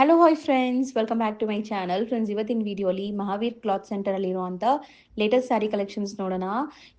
Hello hi friends, welcome back to my channel. Friends, ಇವತ್ತಿನ ವಿಡಿಯೋಲಿ Mahaveer cloth ಸೆಂಟರಲ್ಲಿರುವಂಥ latest sari collections ನೋಡೋಣ.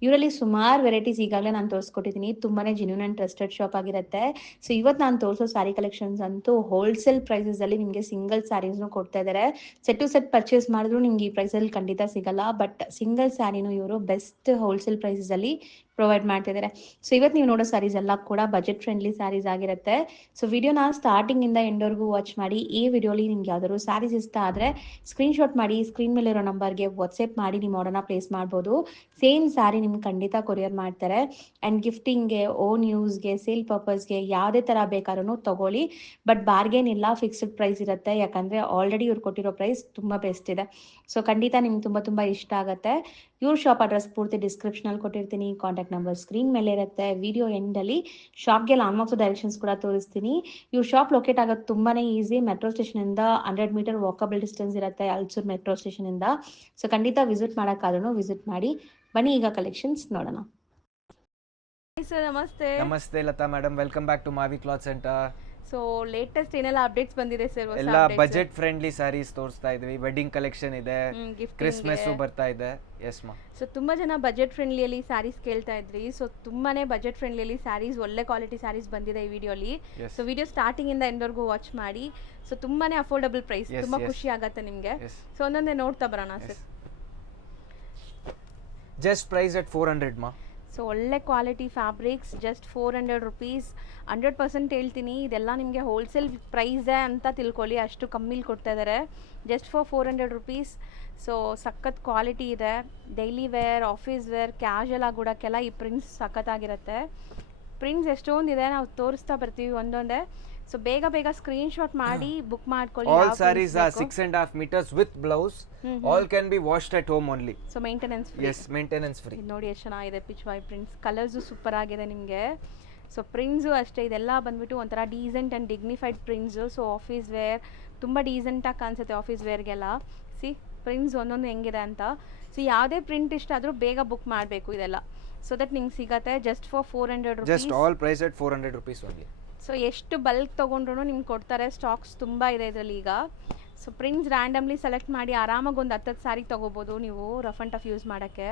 ಇವರಲ್ಲಿ ಸುಮಾರು ವೆರೈಟೀಸ್ ಈಗಾಗಲೇ ನಾನು ತೋರಿಸ್ಕೊಟ್ಟಿದ್ದೀನಿ. ತುಂಬಾ ಜೆನ್ಯೂನ್ ಆ್ಯಂಡ್ ಟ್ರಸ್ಟೆಡ್ ಶಾಪ್ ಆಗಿರುತ್ತೆ. ಸೊ ಇವತ್ತು ನಾನು ತೋರಿಸೋ ಸ್ಯಾರಿ ಕಲೆಕ್ಷನ್ಸ್ ಅಂತೂ ಹೋಲ್ಸೇಲ್ ಪ್ರೈಸಸಲ್ಲಿ ನಿಮಗೆ ಸಿಂಗಲ್ ಸ್ಯಾರೀಸ್ನು ಕೊಡ್ತಾ ಇದ್ದಾರೆ. ಸೆಟ್ ಟು ಸೆಟ್ ಪರ್ಚೇಸ್ ಮಾಡಿದ್ರು ನಿಮ್ಗೆ ಈ ಪ್ರೈಸಲ್ಲಿ ಖಂಡಿತ ಸಿಗಲ್ಲ. ಬಟ್ ಸಿಂಗಲ್ ಸ್ಯಾರಿನೂ ಇವರು ಬೆಸ್ಟ್ ಹೋಲ್ಸೇಲ್ ಪ್ರೈಸಸಲ್ಲಿ ಪ್ರೊವೈಡ್ ಮಾಡ್ತಿದ್ದಾರೆ. ಸೊ ಇವತ್ತು ನೀವು ನೋಡೋ ಸ್ಯಾರೀಸ್ ಎಲ್ಲ ಕೂಡ ಬಜೆಟ್ ಫ್ರೆಂಡ್ಲಿ ಸ್ಯಾರೀಸ್ ಆಗಿರುತ್ತೆ. ಸೊ ವಿಡಿಯೋನ ಸ್ಟಾರ್ಟಿಂಗಿಂದ ಎಂಡ್ವರೆಗೂ ವಾಚ್ ಮಾಡಿ. ಈ ವಿಡಿಯೋಲಿ ನಿಮ್ಗೆ ಯಾವ್ದಾದ್ರು ಸ್ಯಾರೀಸ್ ಇಷ್ಟ ಆದರೆ ಸ್ಕ್ರೀನ್ಶಾಟ್ ಮಾಡಿ ಸ್ಕ್ರೀನ್ ಮೇಲೆ ಇರೋ ನಂಬರ್ಗೆ ವಾಟ್ಸಪ್ ಮಾಡಿ ನಿಮ್ಮ ಆರ್ಡರ್ನ ಪ್ಲೇಸ್ ಮಾಡ್ಬೋದು. ಸೇಮ್ ಸ್ಯಾರಿ ನಿಮ್ಗೆ ಖಂಡಿತ ಕೊರಿಯರ್ ಮಾಡ್ತಾರೆ. ಆ್ಯಂಡ್ ಗಿಫ್ಟಿಂಗ್ಗೆ, ಓನ್ ಯೂಸ್ಗೆ, ಸೇಲ್ ಪರ್ಪಸ್ಗೆ ಯಾವುದೇ ಥರ ಬೇಕಾದ್ರೂ ತಗೊಳ್ಳಿ. ಬಟ್ ಬಾರ್ಗೇನ್ ಇಲ್ಲ, ಫಿಕ್ಸ್ಡ್ ಪ್ರೈಸ್ ಇರುತ್ತೆ. ಯಾಕಂದರೆ ಆಲ್ರೆಡಿ ಇವ್ರು ಕೊಟ್ಟಿರೋ ಪ್ರೈಸ್ ತುಂಬ ಬೆಸ್ಟ್ ಇದೆ. ಸೊ ಖಂಡಿತ ನಿಮ್ಗೆ ತುಂಬ ಇಷ್ಟ ಆಗುತ್ತೆ. ಇವ್ರ ಶಾಪ್ ಅಡ್ರೆಸ್ ಪೂರ್ತಿ ಡಿಸ್ಕ್ರಿಪ್ಷನಲ್ಲಿ ಕೊಟ್ಟಿರ್ತೀನಿ. ಕಾಂಟ್ಯಾಕ್ಟ್ ನಂಬರ್ ಸ್ಕ್ರೀನ್ ಮೇಲೆ ಇರುತ್ತೆ. ವಿಡಿಯೋ ಎಂಡಲ್ಲಿ ಶಾಪ್ಗೆ ಆಲ್ಮೋಸ್ಟ್ ಡೈರೆಕ್ಷನ್ಸ್ ಕೂಡ ತೋರಿಸ್ತೀನಿ. ಇವ್ರ ಶಾಪ್ ಲೊಕೇಟ್ ಆಗೋದು ತುಂಬಾ ಈಸಿ. ಮೆಟ್ರೋ ಸ್ಟೇಷನಿಂದ 100 ಮೀಟರ್ ವಾಕಬಲ್ ಡಿಸ್ಟೆನ್ಸ್ ಇರುತ್ತೆ ಅಲ್ಸೂರ್ ಮೆಟ್ರೋ ಸ್ಟೇಷನಿಂದ. ಸೊ ಖಂಡಿತ ವಿಸಿಟ್ ಮಾಡೋಕ್ಕಾದ್ರೂ ವಿಸಿಟ್ ಮಾಡಿ. ಬನ್ನಿ ಈಗ ಕಲೆಕ್ಷನ್ಸ್ ನೋಡೋಣ. ಸರ್ ನಮಸ್ತೆ. ನಮಸ್ತೆ Latha madam, welcome back to ಮಾವಿ ಕ್ಲಾತ್ ಸೆಂಟರ್. ಸೊ ಲೇಟೆಸ್ಟ್ ಏನೆಲ್ಲ ಅಪ್ಡೇಟ್ಸ್ ಬಂದಿದೆ ಸರ್? ಎಲ್ಲ ಬಜೆಟ್ ಫ್ರೆಂಡ್ಲಿ ಸ್ಯಾರೀಸ್ ತೋರಿಸ್ತಾ ಇದ್ವಿ. ವೆಡ್ಡಿಂಗ್ ಕಲೆಕ್ಷನ್ ಇದೆ, ಕ್ರಿಸ್ಮಸ್ ಬರ್ತಾ ಇದೆ. ಎಸ್ ಮಾ. ಸೊ ತುಂಬಾ ಜನ ಬಜೆಟ್ ಫ್ರೆಂಡ್ಲಿಯಲ್ಲಿ ಸ್ಯಾರೀಸ್ ಕೇಳ್ತಾ ಇದ್ರಿ. ಸೊ ತುಂಬಾನೇ ಬಜೆಟ್ ಫ್ರೆಂಡ್ಲಿಯಲ್ಲಿ ಸ್ಯಾರೀಸ್, ಒಳ್ಳೆ ಕ್ವಾಲಿಟಿ ಸ್ಯಾರೀಸ್ ಬಂದಿದೆ ಈ ವಿಡಿಯೋಲಿ. ಸೊ ವಿಡಿಯೋ ಸ್ಟಾರ್ಟಿಂಗ್ ಇಂದ ಎಂಡ್ವರೆಗೂ ವಾಚ್ ಮಾಡಿ. ಸೊ ತುಂಬಾನೇ ಅಫೋರ್ಡಬಲ್ ಪ್ರೈಸ್, ತುಂಬಾ ಖುಷಿ ಆಗತ್ತೆ ನಿಮ್ಗೆ. ಸೊ ಒಂದೊಂದೇ ನೋಡ್ತಾ ಬರೋಣ ಸರ್. ಜಸ್ಟ್ ಪ್ರೈಸ್ ಅಟ್ 400 ಮಾ. ಸೊ ಒಳ್ಳೆ ಕ್ವಾಲಿಟಿ ಫ್ಯಾಬ್ರಿಕ್ಸ್, ಜಸ್ಟ್ 400 ರುಪೀಸ್. 100% ಹೇಳ್ತೀನಿ, ಇದೆಲ್ಲ ನಿಮಗೆ ಹೋಲ್ಸೇಲ್ ಪ್ರೈಸೇ ಅಂತ ತಿಳ್ಕೊಳ್ಳಿ, ಅಷ್ಟು ಕಮ್ಮಿಲಿ ಕೊಡ್ತಾ ಇದ್ದಾರೆ. Just for 400 rupees. ಸೊ ಸಖತ್ ಕ್ವಾಲಿಟಿ ಇದೆ. Daily wear, office wear, casual ಆಗಿ ಉಡೋಕ್ಕೆಲ್ಲ ಈ ಪ್ರಿಂಟ್ಸ್ ಸಖತ್ತಾಗಿರುತ್ತೆ. ಪ್ರಿಂಟ್ಸ್ ಎಷ್ಟೊಂದಿದೆ, ನಾವು ತೋರಿಸ್ತಾ ಬರ್ತೀವಿ ಒಂದೊಂದೇ. ಸೊ ಬೇಗ ಸ್ಕ್ರೀನ್ಶಾಟ್ ಮಾಡಿ ಬುಕ್ ಮಾಡ್ಕೊಳ್ಳಿ. All sarees are 6.5 meters with blouse. All can be washed at home only. So maintenance free. Yes, maintenance free. ನೋಡಿ ಎಷ್ಟು ಚೆನ್ನಾಗಿದೆ Pichwai prints. Colours super ಆಗಿದೆ ನಿಮಗೆ. ಸೊ ಪ್ರಿಂಟ್ಸು ಅಷ್ಟೇ, ಇದೆಲ್ಲ ಬಂದ್ಬಿಟ್ಟು ಒಂಥರ decent and dignified prints. So office wear ತುಂಬ ಡೀಸೆಂಟಾಗಿ ಕಾಣಿಸುತ್ತೆ ಆಫೀಸ್ ವೇರ್ಗೆಲ್ಲ. ಸಿ ಪ್ರಿಂಟ್ಸ್ ಒಂದೊಂದು ಹೆಂಗಿದೆ ಅಂತ. ಸೊ ಯಾವುದೇ ಪ್ರಿಂಟ್ ಇಷ್ಟ ಆದರೂ ಬೇಗ ಬುಕ್ ಮಾಡಬೇಕು ಇದೆಲ್ಲ. ಸೊ ದಟ್ ನಿಮ್ಗೆ ಸಿಗತ್ತೆ just for 400 rupees. Just all price at 400 rupees only. So ಎಷ್ಟು ಬಲ್ಕ್ ತೊಗೊಂಡ್ರು ನಿಮ್ಗೆ ಕೊಡ್ತಾರೆ. ಸ್ಟಾಕ್ಸ್ ತುಂಬ ಇದೆ ಇದರಲ್ಲಿ ಈಗ. ಸೊ ಪ್ರಿಂಟ್ಸ್ ರ್ಯಾಂಡಮ್ಲಿ ಸೆಲೆಕ್ಟ್ ಮಾಡಿ ಆರಾಮಾಗಿ ಒಂದು 10 ಸ್ಯಾರಿ ತೊಗೋಬೋದು ನೀವು ರಫ್ ಆ್ಯಂಡ್ ಟಫ್ ಯೂಸ್ ಮಾಡೋಕ್ಕೆ.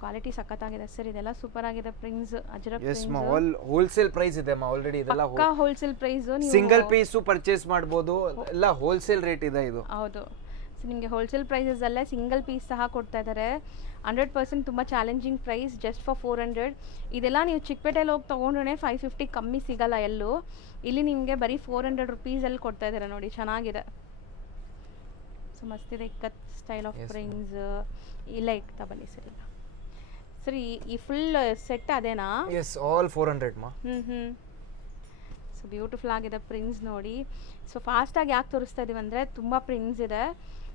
ಕ್ವಾಲಿಟಿ ಸಖತ್ತಾಗಿದೆ ಸರ್, ಇದೆಲ್ಲ ಸೂಪರ್ ಆಗಿದೆ. ಪ್ರಿಂಟ್ಸ್ ಅಜರಕ್ Yes ಮಾ, all wholesale price ಇದೆ ಮಾ. ಆಲ್ರೆಡಿ ಇದೆಲ್ಲ ಪಕ್ಕಾ wholesale price. Single piece purchase ಮಾಡಬಹುದು, ಎಲ್ಲ ಹೋಲ್ಸೇಲ್ ರೇಟ್ ಇದೆ ಇದು. ಹೌದು. ಸೊ ನಿಮಗೆ ಹೋಲ್ಸೇಲ್ ಪ್ರೈಸಸಲ್ಲೇ ಸಿಂಗಲ್ ಪೀಸ್ ಸಹ ಕೊಡ್ತಾ ಇದ್ದಾರೆ. 100% ತುಂಬ ಚಾಲೆಂಜಿಂಗ್ ಪ್ರೈಸ್, ಜಸ್ಟ್ ಫಾರ್ 400. ಇದೆಲ್ಲ ನೀವು ಚಿಕ್ಕಪೇಟೆಯಲ್ಲಿ ಹೋಗಿ ತೊಗೊಂಡ್ರೆ 550 ಕಮ್ಮಿ ಸಿಗಲ್ಲ ಎಲ್ಲೂ. ಇಲ್ಲಿ ನಿಮಗೆ ಬರೀ 400 ರುಪೀಸಲ್ಲಿ ಕೊಡ್ತಾ ಇದ್ದಾರೆ ನೋಡಿ, ಚೆನ್ನಾಗಿದೆ. ಸೊ ಮಸ್ತಿದೆ ಇಕ್ಕತ್ ಸ್ಟೈಲ್ ಆಫ್ ಪ್ರಿಂಟ್ಸ್. ಇಲ್ಲ ಇಕ್ತಾ ಬನ್ನಿ ಸರ್. ಈಗ ಸರಿ, ಈ ಫುಲ್ ಸೆಟ್ ಅದೇನಾ? ಎಸ್, ಆಲ್ 400 ಮಾ. ಸೊ ಬ್ಯೂಟಿಫುಲ್ ಆಗಿದೆ ಪ್ರಿಂಟ್ಸ್ ನೋಡಿ. ಸೊ ಫಾಸ್ಟಾಗಿ ಯಾಕೆ ತೋರಿಸ್ತಾ ಇದೀವಿ ಅಂದರೆ ತುಂಬ ಪ್ರಿಂಟ್ಸ್ ಇದೆ.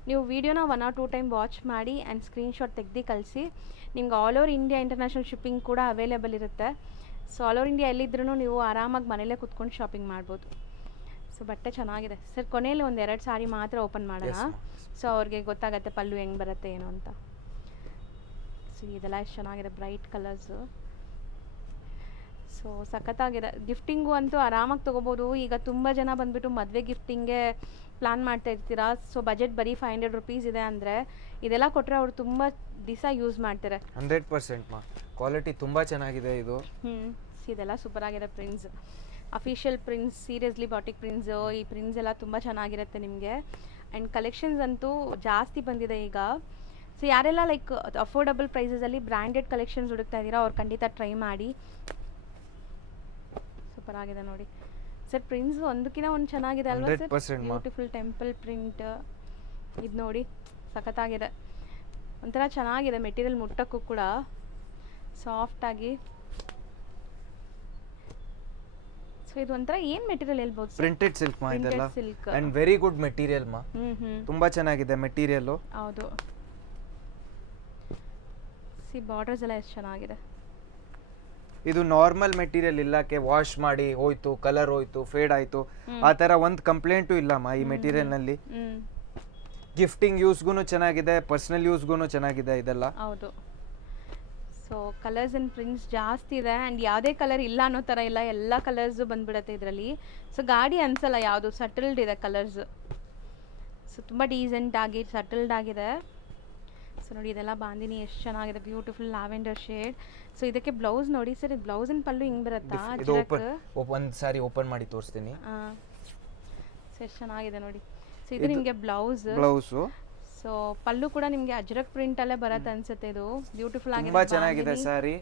ನೀವು ವೀಡಿಯೋನ 1 or 2 ಟೈಮ್ ವಾಚ್ ಮಾಡಿ ಆ್ಯಂಡ್ ಸ್ಕ್ರೀನ್ಶಾಟ್ ತೆಗ್ದು ಕಳಿಸಿ. ನಿಮ್ಗೆ all over India international shipping ಕೂಡ ಅವೈಲೇಬಲ್ ಇರುತ್ತೆ. ಸೊ ಆಲ್ ಓವರ್ ಇಂಡಿಯಾ ಎಲ್ಲಿದ್ರೂ ನೀವು ಆರಾಮಾಗಿ ಮನೇಲೇ ಕುತ್ಕೊಂಡು ಶಾಪಿಂಗ್ ಮಾಡ್ಬೋದು. ಸೊ ಬಟ್ಟೆ ಚೆನ್ನಾಗಿದೆ ಸರ್. ಕೊನೆಯಲ್ಲಿ 1-2 ಸಾರಿ ಮಾತ್ರ ಓಪನ್ ಮಾಡೋಣ. ಸೊ ಅವ್ರಿಗೆ ಗೊತ್ತಾಗತ್ತೆ ಪಲ್ಲು ಹೆಂಗೆ ಬರುತ್ತೆ ಏನು ಅಂತ. ಸೊ ಇದೆಲ್ಲ ಎಷ್ಟು ಚೆನ್ನಾಗಿದೆ, ಬ್ರೈಟ್ ಕಲರ್ಸು. ಸೊ ಸಖತ್ತಾಗಿದೆ. ಗಿಫ್ಟಿಂಗು ಅಂತೂ ಆರಾಮಾಗಿ ತೊಗೋಬೋದು. ಈಗ ತುಂಬ ಜನ ಬಂದುಬಿಟ್ಟು ಮದುವೆ ಗಿಫ್ಟಿಂಗ್ಗೆ ಪ್ಲಾನ್ ಮಾಡ್ತಾ ಇರ್ತೀರಾ. ಸೊ ಬಜೆಟ್ ಬರೀ 500 ರುಪೀಸ್ ಇದೆ ಅಂದರೆ ಇದೆಲ್ಲ ಕೊಟ್ಟರೆ ಅವ್ರು ತುಂಬ ದಿವಸ ಯೂಸ್ ಮಾಡ್ತಾರೆ. 100% ಮಾ. ಕ್ವಾಲಿಟಿ ತುಂಬ ಚೆನ್ನಾಗಿದೆ ಇದು. ಇದೆಲ್ಲ ಸೂಪರ್ ಆಗಿದೆ prints. Official prints, seriously batik prints, ಈ ಪ್ರಿಂಟ್ಸ್ ಎಲ್ಲ ತುಂಬ ಚೆನ್ನಾಗಿರುತ್ತೆ ನಿಮಗೆ. ಆ್ಯಂಡ್ ಕಲೆಕ್ಷನ್ಸ್ ಅಂತೂ ಜಾಸ್ತಿ ಬಂದಿದೆ ಈಗ. ಸೊ ಯಾರೆಲ್ಲ ಲೈಕ್ ಅಫೋರ್ಡಬಲ್ ಪ್ರೈಸಸಲ್ಲಿ ಬ್ರ್ಯಾಂಡೆಡ್ ಕಲೆಕ್ಷನ್ಸ್ ಹುಡುಕ್ತಾ ಇದ್ದೀರಾ ಅವ್ರು ಖಂಡಿತ ಟ್ರೈ ಮಾಡಿ. ಸೂಪರ್ ಆಗಿದೆ ನೋಡಿ ಸರ್. ಪ್ರಿಂಟ್ಸ್ ಒಂದಕ್ಕಿಂತ ಒಂದು ಚೆನ್ನಾಗಿದೆ ಅಲ್ವಾ ಸರ್? ಬ್ಯೂಟಿಫುಲ್ ಟೆಂಪಲ್ ಪ್ರಿಂಟ್ ಇದು ನೋಡಿ, ಸಖತ್ತಾಗಿದೆ. ಒಂಥರ ಚೆನ್ನಾಗಿದೆ ಮೆಟೀರಿಯಲ್, ಮುಟ್ಟಕ್ಕೂ ಕೂಡ ಸಾಫ್ಟಾಗಿ. ಸೊ ಇದು ಒಂಥರ ಏನು ಮೆಟೀರಿಯಲ್ ಹೇಳ್ಬೋದು? ಪ್ರಿಂಟೆಡ್ ಸಿಲ್ಕ್ ಮಾ ಇದೆಲ್ಲ. Silk and very good material ಮಾ. ತುಂಬಾ ಚೆನ್ನಾಗಿದೆ ಮೆಟೀರಿಯಲ್. ಹೌದು. ಸಿ ಬಾರ್ಡರ್ಸ್ ಎಲ್ಲ ಎಷ್ಟು ಚೆನ್ನಾಗಿದೆ. ಇದು ನಾರ್ಮಲ್ ಮೆಟೀರಿಯಲ್ ಇಲ್ಲಕ್ಕೆ ವಾಶ್ ಮಾಡಿ ಹೋಯ್ತು, ಕಲರ್ ಹೋಯ್ತು, ಫೇಡ್ ಆಯ್ತು, ಆ ತರ ಒಂದು ಕಂಪ್ಲೇಂಟು ಇಲ್ಲಮ್ಮ ಈ ಮೆಟೀರಿಯಲ್ ನಲ್ಲಿ. ಗಿಫ್ಟಿಂಗ್ ಯೂಸ್ಗೂ ಚೆನ್ನಾಗಿದೆ, ಪರ್ಸನಲ್ ಯೂಸ್ಗೂ ಚೆನ್ನಾಗಿದೆ ಇದೆಲ್ಲ. ಹೌದು. ಸೊ ಕಲರ್ಸ್ ಆ್ಯಂಡ್ ಪ್ರಿಂಟ್ಸ್ ಜಾಸ್ತಿ ಇದೆ ಆ್ಯಂಡ್ ಯಾವುದೇ ಕಲರ್ ಇಲ್ಲ ಅನ್ನೋ ಥರ ಇಲ್ಲ, ಎಲ್ಲ ಕಲರ್ಸು ಬಂದುಬಿಡುತ್ತೆ ಇದರಲ್ಲಿ. ಸೊ ಗಾಡಿ ಅನಿಸಲ್ಲ ಯಾವುದು, ಸಟಲ್ಡ್ ಇದೆ ಕಲರ್ಸು. ಸೊ ತುಂಬ ಡೀಸೆಂಟಾಗಿ ಸಟಲ್ಡ್ ಆಗಿದೆ. ಸೊ ನೋಡಿ ಇದೆಲ್ಲ ಬಾಂದಿನಿ ಎಷ್ಟು ಚೆನ್ನಾಗಿದೆ, ಬ್ಯೂಟಿಫುಲ್ ಲ್ಯಾವೆಂಡರ್ ಶೇಡ್. ಸೊ ಇದಕ್ಕೆ ಬ್ಲೌಸ್ ನೋಡಿ ಸರ್, ಇದು ಬ್ಲೌಸ್ ಆ್ಯಂಡ್ ಪಲ್ಲು ಹಿಂಗೆ ಬರುತ್ತಾ ಇದು ಒಂದು ಸಾರಿ ಓಪನ್ ಮಾಡಿ ತೋರಿಸ್ತೀನಿ. ಸೊ ಎಷ್ಟು ಚೆನ್ನಾಗಿದೆ ನೋಡಿ. ಸೊ ಇದು ನಿಮಗೆ ಬ್ಲೌಸು. ಸೊ ಪಲ್ಲು ಕೂಡ ನಿಮಗೆ ಅಜ್ರಕ್ ಪ್ರಿಂಟ್ ಅಲ್ಲೇ ಬರತ್ತೆ ಅನ್ಸುತ್ತೆ. ಇದು ಬ್ಯೂಟಿಫುಲ್ ಆಗಿದೆ, ತುಂಬಾ ಚೆನ್ನಾಗಿದೆ ಸಾರಿ.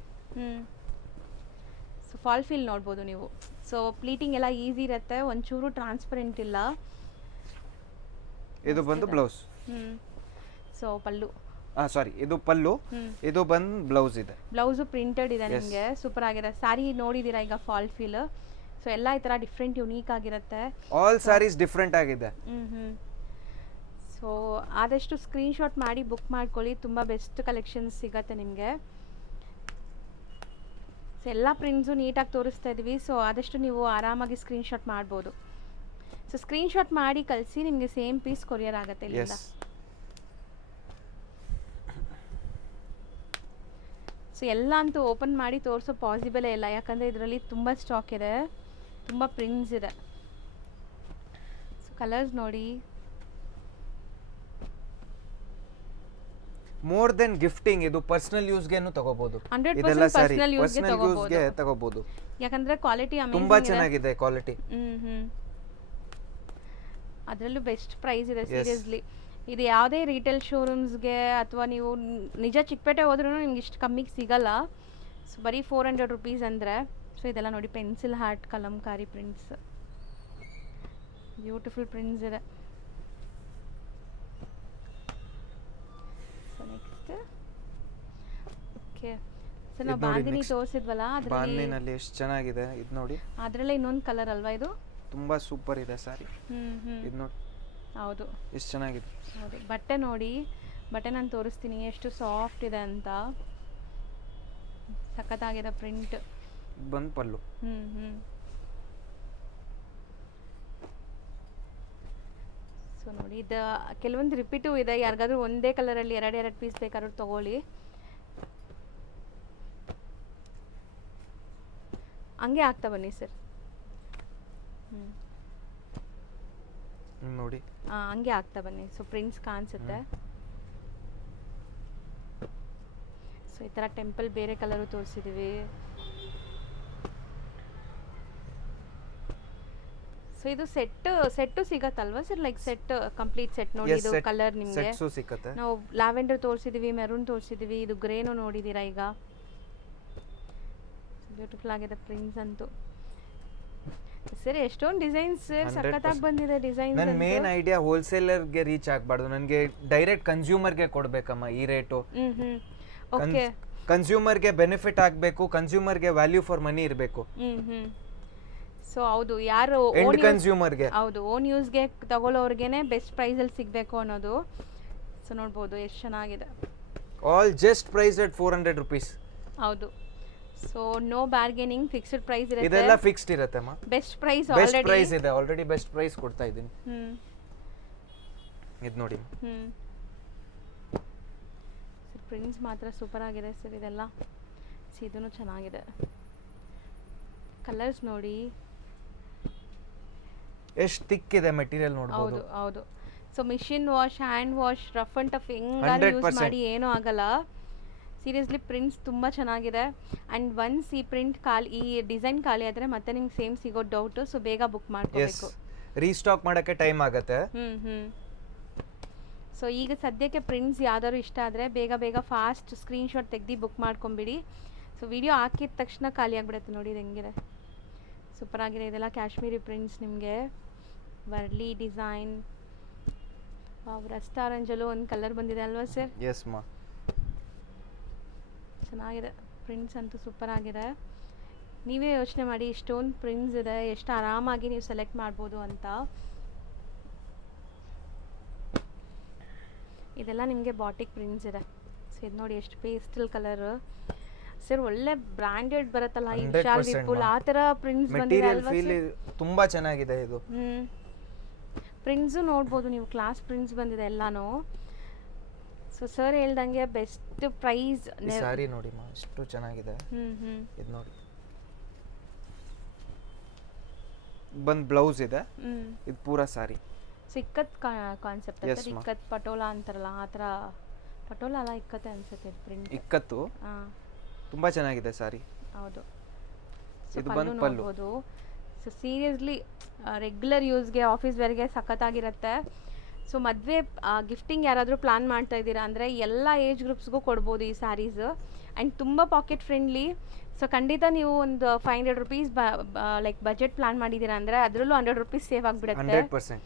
ಸೊ ಫಾಲ್ ಫೀಲ್ ನೋಡ್ಬೋದು ನೀವು. ಸೊ ಪ್ಲೀಟಿಂಗ್ ಎಲ್ಲ ಈಸಿ ಇರುತ್ತೆ, ಒಂಚೂರು ಟ್ರಾನ್ಸ್ಪರೆಂಟ್ ಇಲ್ಲ. ಇದು ಬಂದು ಬ್ಲೌಸ್. ಸೊ ಪಲ್ಲು, ಸಾರಿ ಇದು ಪಲ್ಲು, ಇದು ಬಂದು ಬ್ಲೌಸ್ ಇದೆ. ಬ್ಲೌಸು ಪ್ರಿಂಟೆಡ್ ಇದೆ ನಿಮಗೆ, ಸೂಪರ್ ಆಗಿದೆ. ಸ್ಯಾರಿ ನೋಡಿದೀರಾ ಈಗ ಫಾಲ್ ಫೀಲ್. ಸೊ ಎಲ್ಲ ಈ ಥರ ಡಿಫ್ರೆಂಟ್ ಯುನೀಕ್ ಆಗಿರುತ್ತೆ. ಆಲ್ ಸ್ಯಾರೀಸ್ ಡಿಫ್ರೆಂಟ್ ಆಗಿದೆ. ಸೊ ಆದಷ್ಟು ಸ್ಕ್ರೀನ್ಶಾಟ್ ಮಾಡಿ ಬುಕ್ ಮಾಡ್ಕೊಳ್ಳಿ, ತುಂಬ ಬೆಸ್ಟ್ ಕಲೆಕ್ಷನ್ಸ್ ಸಿಗತ್ತೆ ನಿಮಗೆ. ಸೊ ಎಲ್ಲ ಪ್ರಿಂಟ್ಸು ನೀಟಾಗಿ ತೋರಿಸ್ತಾ ಇದ್ದೀವಿ. ಸೊ ಆದಷ್ಟು ನೀವು ಆರಾಮಾಗಿ ಸ್ಕ್ರೀನ್ಶಾಟ್ ಮಾಡ್ಬೋದು. ಸೊ ಸ್ಕ್ರೀನ್ಶಾಟ್ ಮಾಡಿ ಕಳಿಸಿ, ನಿಮಗೆ ಸೇಮ್ ಪೀಸ್ ಕೊರಿಯರ್ ಆಗುತ್ತೆ ಇಲ್ಲಿಂದ. ಸೊ ಎಲ್ಲ ಅಂತೂ ಓಪನ್ ಮಾಡಿ ತೋರಿಸೋ ಪಾಸಿಬಲೇ ಇಲ್ಲ, ಯಾಕಂದರೆ ಇದರಲ್ಲಿ ತುಂಬ ಸ್ಟಾಕ್ ಇದೆ, ತುಂಬ ಪ್ರಿಂಟ್ಸ್ ಇದೆ. ಸೊ ಕಲರ್ಸ್ ನೋಡಿ, ಮೋರ್ ದೆನ್ ಗಿಫ್ಟಿಂಗ್, ಇದು ಪರ್ಸನಲ್ ಯೂಸ್ಗೆನೂ ತಗೋಬಹುದು. 100% ಪರ್ಸನಲ್ ಯೂಸ್ಗೆ ತಗೋಬಹುದು, ಯಾಕಂದ್ರೆ ಕ್ವಾಲಿಟಿ ತುಂಬಾ ಚೆನ್ನಾಗಿದೆ ಕ್ವಾಲಿಟಿ. ಅದರಲ್ಲೂ ಬೆಸ್ಟ್ ಪ್ರೈಸ್ ಇದೆ ಸೀರಿಯಸ್ಲಿ. ಇದು ಯಾವುದೇ ರಿಟೇಲ್ ಶೋರೂಮ್ಸ್ಗೆ ಅಥವಾ ನೀವು ನಿಜ ಚಿಕ್ಕಪೇಟೆ ಹೋದ್ರೂ ನಿಮ್ಗೆ ಇಷ್ಟು ಕಮ್ಮಿಗೆ ಸಿಗಲ್ಲ. ಸೊ ಬರೀ 400 ರುಪೀಸ್ ಅಂದರೆ. ಸೊ ಇದೆಲ್ಲ ನೋಡಿ pencil heart Kalamkari prints, beautiful prints ಇದೆ. ಸೊ ನೆಕ್ಸ್ಟ್ ಓಕೆ, ಸೊ ನಾವು ಬಾಂದಿನಿ ತೋರಿಸಿದ್ವಲ್ಲ, ಬಾಂದಿನಿನಲ್ಲಿ ಎಷ್ಟು ಚೆನ್ನಾಗಿದೆ ಇದು ನೋಡಿ. ಅದರಲ್ಲೇ ಇನ್ನೊಂದು ಕಲರ್ ಅಲ್ವಾ ಇದು, ತುಂಬಾ ಸೂಪರ್ ಇದೆ ಸಾರಿ. ಇದು ನೋಡಿ, ಹೌದು ಎಷ್ಟು ಚೆನ್ನಾಗಿದೆ. ಹೌದು, ಬಟ್ಟೆ ನೋಡಿ, ಬಟ್ಟೆ ನಾನು ತೋರಿಸ್ತೀನಿ ಎಷ್ಟು ಸಾಫ್ಟ್ ಇದೆ ಅಂತ. ಸಖತ್ತಾಗಿದೆ ಪ್ರಿಂಟ್. ಬಂದು ಪಲ್ಲು. ಸೊ ನೋಡಿ, ಇದು ಕೆಲವೊಂದು ರಿಪೀಟು ಇದೆ, ಯಾರಿಗಾದ್ರೂ ಒಂದೇ ಕಲರಲ್ಲಿ ಎರಡು ಪೀಸ್ ಬೇಕಾದ್ರೂ ತಗೊಳ್ಳಿ. ಹಂಗೆ ಆಗ್ತಾ ಬನ್ನಿ ಸರ್. ನೋಡಿ ಹಂಗೆ ಆಗ್ತಾ ಬನ್ನಿ. ಸೊ ಪ್ರಿಂಟ್ಸ್ ಕಾಣಿಸುತ್ತೆ. ಸೊ ಈ ಥರ ಟೆಂಪಲ್ ಬೇರೆ ಕಲರು ತೋರಿಸಿದ್ದೀವಿ. ಸೊ ಇದು ಸೆಟ್ಟು ಸಿಗತ್ತಲ್ವಾ sir, like set complete set ನೋಡಿ. ಇದು ಕಲರ್ ನಿಮಗೆ ನಾವು ಲ್ಯಾವೆಂಡರ್ ತೋರಿಸಿದ್ದೀವಿ, ಮೆರೂನ್ ತೋರಿಸಿದ್ದೀವಿ, ಇದು ಗ್ರೇನು ನೋಡಿದ್ದೀರಾ ಈಗ. ಬ್ಯೂಟಿಫುಲ್ ಆಗಿದೆ ಪ್ರಿಂಟ್ಸ್ ಅಂತೂ. ಸರ್ ಎಷ್ಟೊಂದು ಡಿಸೈನ್ಸ್ ಸಖತ್ತಾಗಿ ಬಂದಿದೆ ಡಿಸೈನ್ಸ್. ನನ್ನ ಮೇನ್ ಐಡಿಯಾ ಹೋಲ್ಸೇಲರ್ಗೆ ರೀಚ್ ಆಗಬಾರ್ದು, ನನಗೆ ಡೈರೆಕ್ಟ್ ಕನ್ಸ್ಯೂಮರ್ಗೆ ಕೊಡಬೇಕಮ್ಮ ಈ ರೇಟು. ಓಕೆ, ಕನ್ಸ್ಯೂಮರ್ಗೆ ಬೆನಿಫಿಟ್ ಆಗಬೇಕು, ಕನ್ಸ್ಯೂಮರ್ಗೆ ವ್ಯಾಲ್ಯೂ ಫಾರ್ ಮನಿ ಇರಬೇಕು. ಸೊ ಹೌದು, ಯಾರು ಎಂಡ್ ಕನ್ಸ್ಯೂಮರ್ಗೆ, ಹೌದು ಓನ್ ಯೂಸ್ಗೆ ತಗೊಳ್ಳೋರ್ಗೆನೆ ಬೆಸ್ಟ್ ಪ್ರೈಸಲ್ಲಿ ಸಿಗಬೇಕು ಅನ್ನೋದು. ಸೊ ನೋಡ್ಬೋದು ಎಷ್ಟು ಚೆನ್ನಾಗಿದೆ. All just price at 400 rupees. ಹೌದು, so no bargaining, fixed price ಇರುತ್ತೆ. ಇದೆಲ್ಲ ಫಿಕ್ಸ್ಡ್ ಇರುತ್ತೆ ಅಮ್ಮ. ಬೆಸ್ಟ್ ಪ್ರೈಸ್ ಬೆಸ್ಟ್ ಪ್ರೈಸ್ ಇದೆ, ಆಲ್ರೆಡಿ ಬೆಸ್ಟ್ ಪ್ರೈಸ್ ಕೊಡ್ತಾ ಇದ್ದೀನಿ. ಇದು ನೋಡಿ. ಸರ್ ಪ್ರಿಂಟ್ಸ್ ಮಾತ್ರ ಸೂಪರ್ ಆಗಿದೆ ಸರ್ ಇದೆಲ್ಲ. ಇದೂ ಚೆನ್ನಾಗಿದೆ. ಕಲರ್ಸ್ ನೋಡಿ ಎಷ್ಟು ಥಿಕ್ ಇದೆ ಮೆಟೀರಿಯಲ್ ನೋಡಬಹುದು. ಹೌದು ಹೌದು. So machine wash, hand wash, rough and tough ಹೆಂಗಾದ್ರೂ ಯೂಸ್ ಮಾಡಿ ಏನೂ ಆಗಲ್ಲ. ಸೀರಿಯಸ್ಲಿ ಪ್ರಿಂಟ್ಸ್ ತುಂಬ ಚೆನ್ನಾಗಿದೆ. ಆ್ಯಂಡ್ ಒನ್ಸ್ ಈ ಪ್ರಿಂಟ್ ಈ ಡಿಸೈನ್ ಖಾಲಿ ಆದರೆ ಮತ್ತೆ ನಿಮ್ಗೆ ಸೇಮ್ ಸಿಗೋ ಡೌಟು. ಸೊ ಬೇಗ ಬುಕ್ ಮಾಡ್ಕೋಬೇಕು, ರೀಸ್ಟಾಕ್ ಮಾಡೋಕ್ಕೆ ಟೈಮ್ ಆಗುತ್ತೆ. ಸೊ ಈಗ ಸದ್ಯಕ್ಕೆ ಪ್ರಿಂಟ್ಸ್ ಯಾವ್ದಾದ್ರು ಇಷ್ಟ ಆದರೆ ಬೇಗ ಫಾಸ್ಟ್ ಸ್ಕ್ರೀನ್ಶಾಟ್ ತೆಗ್ದು ಬುಕ್ ಮಾಡ್ಕೊಂಬಿಡಿ. ಸೊ ವಿಡಿಯೋ ಹಾಕಿದ ತಕ್ಷಣ ಖಾಲಿ ಆಗಿಬಿಡುತ್ತೆ. ನೋಡಿ ಇದು ಹೆಂಗಿದೆ, ಸೂಪರ್ ಆಗಿದೆ. ಇದೆಲ್ಲ ಕಾಶ್ಮೀರಿ ಪ್ರಿಂಟ್ಸ್ ನಿಮಗೆ, ವರ್ಲಿ ಡಿಸೈನ್. ರಸ್ಟ್ ಆರೆಂಜಲ್ಲೂ ಒಂದು ಕಲರ್ ಬಂದಿದೆ ಅಲ್ವಾ ಸರ್? ಎಸ್ ಮಾ, ಚೆನ್ನಾಗಿದೆ ಪ್ರಿಂಟ್ಸ್ ಅಂತೂ ಸೂಪರ್ ಆಗಿದೆ. ನೀವೇ ಯೋಚನೆ ಮಾಡಿ, ಇಷ್ಟೊಂದು ಪ್ರಿಂಟ್ಸ್ ಇದೆ, ಎಷ್ಟು ಆರಾಮಾಗಿ ನೀವು ಸೆಲೆಕ್ಟ್ ಮಾಡ್ಬೋದು ಅಂತ. ಇದೆಲ್ಲ ನಿಮಗೆ ಬಾಟಿಕ್ ಪ್ರಿಂಟ್ಸ್ ಇದೆ. ಸೊ ಇದು ನೋಡಿ ಎಷ್ಟು ಪೇಸ್ಟಲ್ ಕಲರ್ ಸರ್, ಒಳ್ಳೆ ಬ್ರಾಂಡೆಡ್ ಬರುತ್ತಲ್ಲ ಈ ವಿಶಾಲ್ ವಿಪುಲ್ ಆ ಥರ ಪ್ರಿಂಟ್ಸ್ ಬಂದಿದೆ ಅಲ್ವಾ ಸರ್? ತುಂಬಾ ಚೆನ್ನಾಗಿದೆ ಇದು. ಪ್ರಿಂಟ್ಸು ನೋಡ್ಬೋದು ನೀವು, ಕ್ಲಾಸ್ ಪ್ರಿಂಟ್ಸ್ ಬಂದಿದೆ ಎಲ್ಲಾನು. ಸೊ ಸರ್ ಹೇಳ್ದಂಗೆ ಬೆಸ್ಟ್ ಪ್ರೈಸ್. ಈ ಸಾರಿ ನೋಡಿ ಮಾ ಎಷ್ಟು ಚೆನ್ನಾಗಿದೆ. ಇದು ನೋಡಿ ಬಂದ್ ಬ್ಲೌಸ್ ಇದೆ, ಇದು ಪೂರಾ ಸಾರಿ. ಸೊ ಇಕ್ಕತ್ ಕಾನ್ಸೆಪ್ಟ್ Yes, ಅಂತ ma'am. ಇಕ್ಕತ್ ಪಟೋಲಾ ಅಂತಾರಲ್ಲ ಆ ಥರ. ಪಟೋಲಾ ಅಲ್ಲ ಇಕ್ಕತ್ತೆ ಅನ್ಸುತ್ತೆ ಪ್ರಿಂಟ್. ಇಕ್ಕತ್ತು ತುಂಬಾ ಚೆನ್ನಾಗಿದೆ ಸಾರಿ. ಹೌದು. ಇದು ಬಂದು ಪಲ್ಲು. ನೋಡ್ಬೋದು. ಸೊ ಸೀರಿಯಸ್ಲಿ ರೆಗ್ಯುಲರ್ ಯೂಸ್ಗೆ ಆಫೀಸ್ ವೇರ್ಗೆ ಸಖತ್ತಾಗಿರುತ್ತೆ. ಸೊ ಮದುವೆ ಗಿಫ್ಟಿಂಗ್ ಯಾರಾದರೂ ಪ್ಲಾನ್ ಮಾಡ್ತಾ ಇದ್ದೀರಾ ಅಂದರೆ ಎಲ್ಲ ಏಜ್ ಗ್ರೂಪ್ಸ್ಗೂ ಕೊಡ್ಬೋದು ಈ ಸ್ಯಾರೀಸ್. ಆ್ಯಂಡ್ ತುಂಬ ಪಾಕೆಟ್ ಫ್ರೆಂಡ್ಲಿ. ಸೊ ಖಂಡಿತ ನೀವು ಒಂದು 500 ರುಪೀಸ್ ಲೈಕ್ ಬಜೆಟ್ ಪ್ಲಾನ್ ಮಾಡಿದ್ದೀರಾ ಅಂದರೆ ಅದರಲ್ಲೂ 100 ರುಪೀಸ್ ಸೇವ್ ಆಗಿಬಿಡುತ್ತೆ. 100%.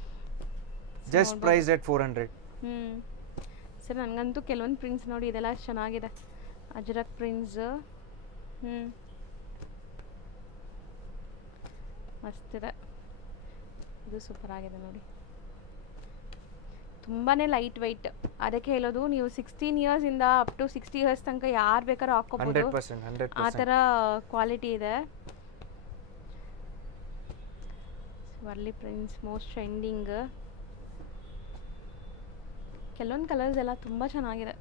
ಜಸ್ಟ್ ಪ್ರೈಸ್ ಎಟ್ 400. ಸರ್ ನನಗಂತೂ ಕೆಲವೊಂದು ಪ್ರಿಂಟ್ಸ್ ನೋಡಿ ಇದೆಲ್ಲ ಚೆನ್ನಾಗಿದೆ. ಅಜ್ರಕ್ ಪ್ರಿಂಟ್ಸ್ ಮಸ್ತಿದೆ. ಇದು ಸೂಪರ್ ಆಗಿದೆ ನೋಡಿ, ತುಂಬಾ ಲೈಟ್ ವೆಯ್ಟ್. ಅದಕ್ಕೆ ಹೇಳೋದು ನೀವು 16 ಇಯರ್ಸಿಂದ ಅಪ್ ಟು 60 ಇಯರ್ಸ್ ತನಕ ಯಾರು ಬೇಕಾದ್ರೂ ಹಾಕ್ಕೋಬೋದು, 100%. ಆ ಥರ ಕ್ವಾಲಿಟಿ ಇದೆ. Warli prints most trending. ಕೆಲವೊಂದು ಕಲರ್ಸ್ ಎಲ್ಲ ತುಂಬ ಚೆನ್ನಾಗಿದೆ.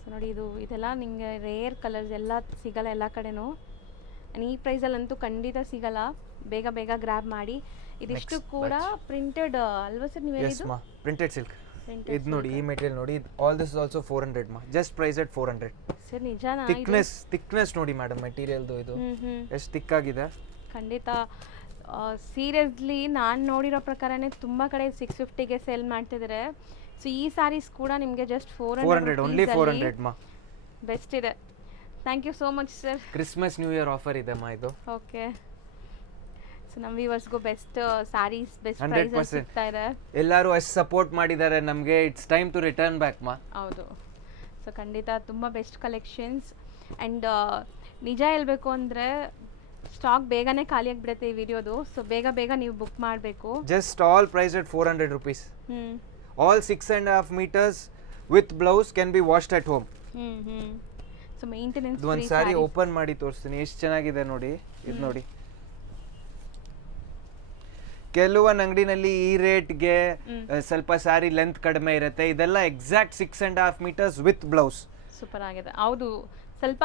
ಸೊ ನೋಡಿ ಇದೆಲ್ಲ ನಿಮಗೆ ರೇರ್ ಕಲರ್ಸ್ ಎಲ್ಲ ಸಿಗಲ್ಲ ಎಲ್ಲ ಕಡೆನೂ. ಈ ಪ್ರೈಸಲ್ಲಂತೂ ಖಂಡಿತ ಸಿಗಲ್ಲ. ಬೇಗ ಬೇಗ ಗ್ರ್ಯಾಬ್ ಮಾಡಿ. ಇದಿಷ್ಟು ಕೂಡ ಪ್ರಿಂಟೆಡ್ ಅಲ್ವಾ ಸರ್ ನೀವು ಹೇಳಿದ್ದು? Printed silk. ಇದು ನೋಡಿ ಈ ಮೆಟೀರಿಯಲ್ ನೋಡಿ, ಆಲ್ ದಿಸ್ ಇಸ್ ಆಲ್ಸೋ 400 ಮಾ. ಜಸ್ಟ್ ಪ್ರೈಸ್ ಎಟ್ 400. ಸರ್ ನಿಜನಾ? ಥಿಕ್ನೆಸ್ ನೋಡಿ ಮೇಡಮ್ ಮೆಟೀರಿಯಲ್ದು, ಇದು ಎಷ್ಟು ಥಿಕ್ ಆಗಿದೆ. ಖಂಡಿತ ಸೀರಿಯಸ್ಲಿ ನಾನು ನೋಡಿರೋ ಪ್ರಕಾರನೇ ತುಂಬ ಕಡೆ 650ಗೆ ಸೇಲ್ ಮಾಡ್ತಿದ್ದಾರೆ. ಸೊ ಈ ಸ್ಯಾರೀಸ್ ಕೂಡ ನಿಮಗೆ ಜಸ್ಟ್ 400 ಓನ್ಲಿ 400 ಮಾ. ಬೆಸ್ಟ್ ಇದೆ. Thank you so much sir. Christmas new year offer ಇದೆ ಮಾ ಇದು. ಓಕೆ. ಸೊ ನಮ್ಮ ವ್ಯೂವರ್ಸ್ಗೂ ಬೆಸ್ಟ್ ಸ್ಯಾರೀಸ್ ಬೆಸ್ಟ್ ಪ್ರೈಸಲ್ಲಿ ಸಿಗ್ತಾ ಇದೆ. ಎಲ್ಲರೂ ಅಷ್ಟು ಸಪೋರ್ಟ್ ಮಾಡಿದ್ದಾರೆ ನಮಗೆ. It's time to return back ಮಾ. ಹೌದು. ಸೊ ಖಂಡಿತ ತುಂಬ ಬೆಸ್ಟ್ ಕಲೆಕ್ಷನ್ಸ್. ಆ್ಯಂಡ್ ನಿಜ ಹೇಳಬೇಕು ಅಂದರೆ ಸ್ಟಾಕ್ ಬೇಗನೆ ಖಾಲಿ ಆಗಿಬಿಡುತ್ತೆ ಈ ವಿಡಿಯೋದು. ಸೊ ಬೇಗ ಬೇಗ ನೀವು ಬುಕ್ ಮಾಡಬೇಕು. Just all price at 400 rupees. All 6.5 meters with blouse can be washed at home. So maintenance ಒಂದು ಸಾರಿ ಓಪನ್ ಮಾಡಿ ತೋರಿಸ್ತೀನಿ ಎಷ್ಟು ಚೆನ್ನಾಗಿದೆ ನೋಡಿ. ಇದು ನೋಡಿ, ಕೆಲವೊಂದು ಅಂಗಡಿನಲ್ಲಿ ಈ ರೇಟ್ಗೆ ಸ್ವಲ್ಪ ಸಾರಿ ಲೆಂತ್ ಕಡಿಮೆ ಇರುತ್ತೆ. ಇದೆಲ್ಲ exact 6.5 meters with blouse. Super ಆಗಿದೆ. ಹೌದು, ಸ್ವಲ್ಪ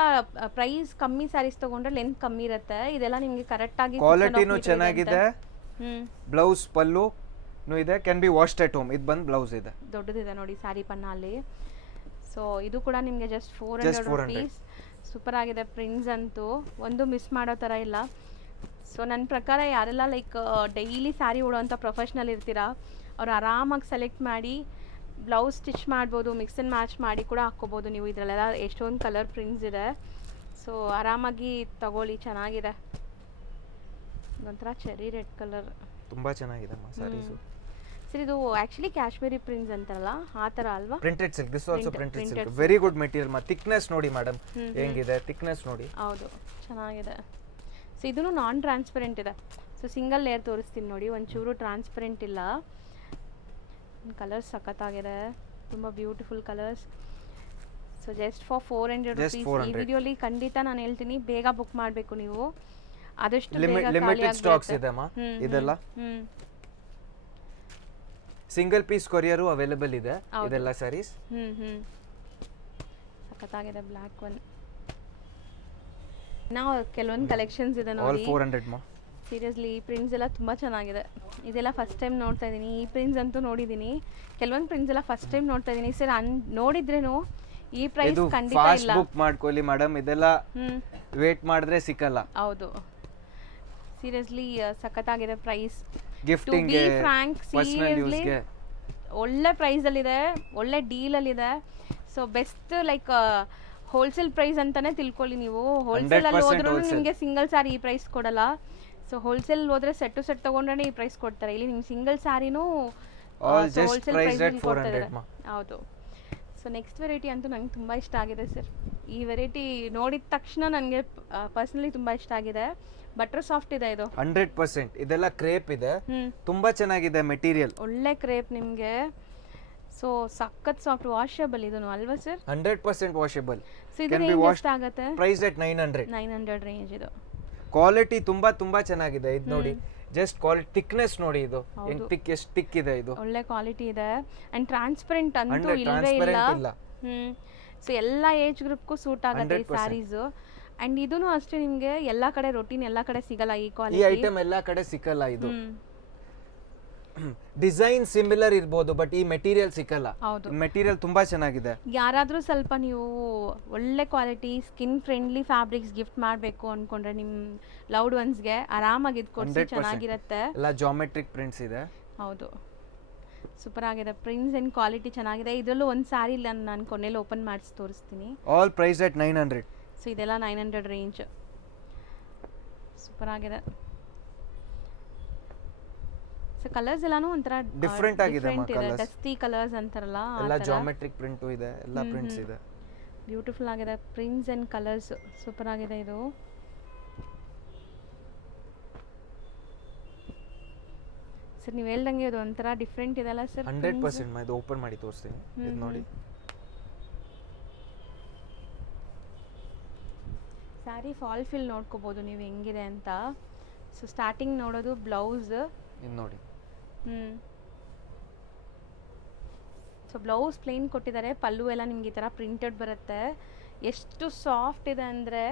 ಪ್ರೈಸ್ ಕಮ್ಮಿ ಸ್ಯಾರೀಸ್ ತಗೊಂಡ್ರೆ ಲೆಂತ್ ಕಮ್ಮಿ ಇರುತ್ತೆ. ಇದೆಲ್ಲ ನಿಮಗೆ ಕರೆಕ್ಟ್ ಆಗಿ ಕ್ವಾಲಿಟಿನೂ ಚೆನ್ನಾಗಿದೆ. ಬ್ಲೌಸ್ ಪಲ್ಲು ಇದೆ, can be washed at home. ಇದು ಬಂದು ಬ್ಲೌಸ್ ಇದೆ, ದೊಡ್ಡದಿದೆ ನೋಡಿ ಸ್ಯಾರಿ ಪನ್ನ ಅಲ್ಲಿ. ಸೊ ಇದು ಕೂಡ ನಿಮಗೆ ಜಸ್ಟ್ 400 rupees. ಸೂಪರ್ ಆಗಿದೆ. ಪ್ರಿಂಟ್ಸ್ ಅಂತೂ ಒಂದು ಮಿಸ್ ಮಾಡೋ ಥರ ಇಲ್ಲ. ಸೊ ನನ್ನ ಪ್ರಕಾರ ಯಾರೆಲ್ಲ ಲೈಕ್ ಡೈಲಿ ಸ್ಯಾರಿ ಉಡೋವಂಥ ಪ್ರೊಫೆಷ್ನಲ್ ಇರ್ತೀರಾ ಅವ್ರು ಆರಾಮಾಗಿ ಸೆಲೆಕ್ಟ್ ಮಾಡಿ ಬ್ಲೌಸ್ ಸ್ಟಿಚ್ ಮಾಡ್ಬೋದು, ಮಿಕ್ಸ್ ಆ್ಯಂಡ್ ಮ್ಯಾಚ್ ಮಾಡಿ ಕೂಡ ಹಾಕ್ಕೋಬೋದು ನೀವು. ಇದರಲ್ಲೆಲ್ಲ ಎಷ್ಟೊಂದು ಕಲರ್ ಪ್ರಿಂಟ್ಸ್ ಇದೆ. ಸೊ ಆರಾಮಾಗಿ ತಗೊಳ್ಳಿ, ಚೆನ್ನಾಗಿದೆ. ಒಂಥರ ಚೆರಿ ರೆಡ್ ಕಲರ್ ತುಂಬಾ ಚೆನ್ನಾಗಿದೆ ಸ್ಯಾರೀಸು. ಸರ್ ಇದು ಆ್ಯಕ್ಚುಲಿ ಕಾಶ್ಮೀರಿ ಪ್ರಿಂಟ್ಸ್ ಅಂತಾರಲ್ಲ ಆ ಥರ ಅಲ್ವಾ? Printed silk. This also printed silk. Very good material ಮಾ. ಥಿಕ್ನೆಸ್ ನೋಡಿ ಮೇಡಮ್ ಹೆಂಗಿದೆ, ಥಿಕ್ನೆಸ್ ನೋಡಿ. ಹೌದು, ಚೆನ್ನಾಗಿದೆ. ಸೊ ಇದೂ ನಾನ್ ಟ್ರಾನ್ಸ್ಪರೆಂಟ್ ಇದೆ. ಸೊ ಸಿಂಗಲ್ ಲೇಯರ್ ತೋರಿಸ್ತೀನಿ ನೋಡಿ, ಒಂಚೂರು ಟ್ರಾನ್ಸ್ಪರೆಂಟ್ ಇಲ್ಲ. ಕಲರ್ಸ್ ಸಖತ್ತಾಗಿದೆ, ತುಂಬ beautiful colours. So just for 400 rupees. ಈ ವಿಡಿಯೋಲಿ ಖಂಡಿತ ನಾನು ಹೇಳ್ತೀನಿ ಬೇಗ ಬುಕ್ ಮಾಡಬೇಕು ನೀವು. ಆದಷ್ಟು ಲಿಮಿಟೆಡ್ ಸ್ಟಾಕ್ಸ್ ಇದೆ ಮಾ. ಇದೆಲ್ಲ ಸಿಂಗಲ್ ಪೀಸ್ ಕೊರಿಯರು ಅವೈಲೇಬಲ್ ಇದೆ ಇದೆಲ್ಲ ಸ್ಯಾರೀಸ್. ಸಖತ್ತಾಗಿದೆ. ಬ್ಲ್ಯಾಕ್ ಒನ್ ನಾವು ಕೆಲವೊಂದು ಕಲೆಕ್ಷನ್ಸ್ ಇದೆ ನೋಡಿ. 400 ಮಾ. ಸೀರಿಯಸ್ಲಿ ಈ ಪ್ರಿಂಟ್ಸ್ ಎಲ್ಲ ತುಂಬ ಚೆನ್ನಾಗಿದೆ. ಇದೆಲ್ಲ ಫಸ್ಟ್ ಟೈಮ್ ನೋಡ್ತಾ ಇದ್ದೀನಿ. ಈ ಪ್ರಿಂಟ್ಸ್ ಅಂತೂ ನೋಡಿದ್ದೀನಿ, ಕೆಲವೊಂದು ಪ್ರಿಂಟ್ಸ್ ಎಲ್ಲ ಫಸ್ಟ್ ಟೈಮ್ ನೋಡ್ತಾ ಇದ್ದೀನಿ ಸರ್. ನೋಡಿದ್ರೇನು ಈ ಪ್ರೈಸ್ ಖಂಡಿತ ಇಲ್ಲ. ಬುಕ್ ಮಾಡ್ಕೊಳ್ಳಿ ಮೇಡಮ್, ಇದೆಲ್ಲ ವೇಟ್ ಮಾಡಿದ್ರೆ ಸಿಕ್ಕಲ್ಲ. ಹೌದು, ಸೀರಿಯಸ್ಲಿ ಸಖತ್ತಾಗಿದೆ ಪ್ರೈಸ್. ಗಿಫ್ಟಿಂಗ್ ಗೆ, ಪರ್ಸನಲ್ ಯೂಸ್ ಗೆ ಒಳ್ಳೆ ಪ್ರೈಸಲ್ಲಿದೆ, ಒಳ್ಳೆ ಡೀಲಲ್ಲಿದೆ. So best like wholesale price ಅಂತಾನೆ ತಿಳ್ಕೊಳ್ಳಿ ನೀವು. ಹೋಲ್ಸೇಲಲ್ಲಿ ಹೋದ್ರೂ ನಿಮಗೆ ಸಿಂಗಲ್ ಸ್ಯಾರಿ ಈ ಪ್ರೈಸ್ ಕೊಡಲ್ಲ. ಸೊ ಹೋಲ್ಸೇಲ್ ಹೋದ್ರೆ ಸೆಟ್ ಟು ಸೆಟ್ ತಗೊಂಡ್ರೆ ಈ ಪ್ರೈಸ್ ಕೊಡ್ತಾರೆ. ಇಲ್ಲಿ ನಿಮ್ಗೆ ಸಿಂಗಲ್ ಸ್ಯಾರಿನೂ ಹೋಲ್ಸೇಲ್ ಪ್ರೈಸ್ ಕೊಡ್ತಾರೆ. ಹೌದು. ಸೊ ನೆಕ್ಸ್ಟ್ ವೆರೈಟಿ ಅಂತೂ ನಂಗೆ ತುಂಬ ಇಷ್ಟ ಆಗಿದೆ ಸರ್. ಈ ವೆರೈಟಿ ನೋಡಿದ ತಕ್ಷಣ ನನಗೆ ಪರ್ಸನಲಿ ತುಂಬ ಇಷ್ಟ ಆಗಿದೆ. ಬಟರ್ ಸಾಫ್ಟ್ ಇದೆ ಇದು. 100%. ಇದೆಲ್ಲ ಕ್ರೇಪ್ ಇದೆ, ತುಂಬಾ ಚೆನ್ನಾಗಿದೆ ಮೆಟೀರಿಯಲ್. ಒಳ್ಳೆ ಕ್ರೇಪ್ ನಿಮಗೆ. ಸೊ ಸಖತ್ ಸಾಫ್ಟ್, ವಾಷಬಲ್ ಇದನ್ನು ಅಲ್ವಾ ಸರ್? 100% ವಾಷಬಲ್. ಸೊ ಇದು ಎಷ್ಟು ಆಗುತ್ತೆ? ಪ್ರೈಸ್ ಎಟ್ 900 ರೇಂಜ್ ಇದು. ಕ್ವಾಲಿಟಿ ತುಂಬಾ ಚೆನ್ನಾಗಿದೆ. ಇದು ನೋಡಿ, ಜಸ್ಟ್ ಕ್ವಾಲಿಟಿ ಥಿಕ್ನೆಸ್ ನೋಡಿ ಇದು ಹೆಂಗ್ ಹೌದು. ಥಿಕ್ ಎಷ್ಟು ಥಿಕ್ ಇದೆ ಇದು. ಒಳ್ಳೆ ಕ್ವಾಲಿಟಿ ಇದೆ ಆ್ಯಂಡ್ ಟ್ರಾನ್ಸ್ಪರೆಂಟ್ ಅಂತೂ 100 ಇಲ್ಲವೇ ಇಲ್ಲ. transparent ಇಲ್ಲ. ಸೊ ಎಲ್ಲ ಏಜ್ ಗ್ರೂಪ್ಗೂ ಸೂಟ್ ಆಗುತ್ತೆ ಈ 100%. ಸ್ಯಾರೀಸು. ಆ್ಯಂಡ್ ಇದೂ ಅಷ್ಟೇ ನಿಮಗೆ ಎಲ್ಲ ಕಡೆ ರೊಟೀನ್ ಎಲ್ಲ ಕಡೆ ಸಿಗಲ್ಲ ಈ ಈ ಕ್ವಾಲಿಟಿ. ಐಟಮ್ ಎಲ್ಲಾ ಕಡೆ ಸಿಕ್ಕಲ್ಲ ಇದು. ಡಿಸೈನ್ ಸಿಮಿಲರ್ ಇರ್ಬೋದು ಬಟ್ ಈ ಮೆಟೀರಿಯಲ್ ಸಿಕ್ಕಲ್ಲ. ಹೌದು. ಮೆಟೀರಿಯಲ್ ತುಂಬಾ ಚೆನ್ನಾಗಿದೆ. ಯಾರಾದರೂ ಸ್ವಲ್ಪ ನೀವು ಒಳ್ಳೆ quality skin friendly fabrics gift ಮಾಡಬೇಕು ಅಂದ್ಕೊಂಡ್ರೆ ನಿಮ್ಮ ಲವ್ಡ್ ಒನ್ಸ್ಗೆ ಆರಾಮಾಗಿ ಇದು ಕೊಡಿಸಿ 100%. ಚೆನ್ನಾಗಿರುತ್ತೆ. ಎಲ್ಲ ಜಾಮೆಟ್ರಿಕ್ ಪ್ರಿಂಟ್ಸ್ ಇದೆ. ಹೌದು, ಸೂಪರ್ ಆಗಿದೆ. ಪ್ರಿಂಟ್ಸ್ ಆ್ಯಂಡ್ ಕ್ವಾಲಿಟಿ ಚೆನ್ನಾಗಿದೆ. ಇದರಲ್ಲೂ ಒಂದು ಸ್ಯಾರಿ ಇಲ್ಲ, ನಾನು ಕೊನೆಯಲ್ಲಿ ಓಪನ್ ಮಾಡಿಸಿ ತೋರಿಸ್ತೀನಿ. All price at 900. ಸೊ ಇದೆಲ್ಲ 900 ರೇಂಜ್. ಸೂಪರ್ ಆಗಿದೆ. ಸೊ ಕಲರ್ಸ್ ಎಲ್ಲಾನು ಒಂಥರ Different ಆಗಿದೆ ಅಮ್ಮ colours. ಡಸ್ಟಿ ಕಲರ್ಸ್ ಅಂತಾರಲ್ಲ ಆ ಎಲ್ಲ ಥರ. ಜಾಮೆಟ್ರಿಕ್ ಪ್ರಿಂಟು ಇದೆ, ಎಲ್ಲ ಪ್ರಿಂಟ್ಸ್ ಇದೆ. ಬ್ಯೂಟಿಫುಲ್ ಆಗಿದೆ. ಪ್ರಿಂಟ್ಸ್ ಆ್ಯಂಡ್ ಕಲರ್ಸ್ ಸೂಪರ್ ಆಗಿದೆ ಇದು. ಸರ್ ನೀವು ಹೇಳ್ದಂಗೆ ಇದು ಒಂಥರ ಡಿಫ್ರೆಂಟ್ ಇದೆಲ್ಲ ಸರ್. 100% ಇದು ಓಪನ್ ಮಾಡಿ ತೋರಿಸ್ತೀನಿ. ಇದು ನೋಡಿ. ಸ್ಯಾರಿ ಫಾಲ್ ಫಿಲ್ ನೋಡ್ಕೋಬೋದು ನೀವು ಹೆಂಗಿದೆ ಅಂತ. ಸೊ ಸ್ಟಾರ್ಟಿಂಗ್ ನೋಡೋದು ಬ್ಲೌಸ್. ಇದು ನೋಡಿ. ಸೊ ಬ್ಲೌಸ್ ಪ್ಲೇನ್ ಕೊಟ್ಟಿದ್ದಾರೆ, ಪಲ್ಲು ಎಲ್ಲ ನಿಮ್ಗೆ ಈ ಥರ ಪ್ರಿಂಟೆಡ್ ಬರುತ್ತೆ. ಎಷ್ಟು ಸಾಫ್ಟ್ ಇದೆ ಅಂದರೆ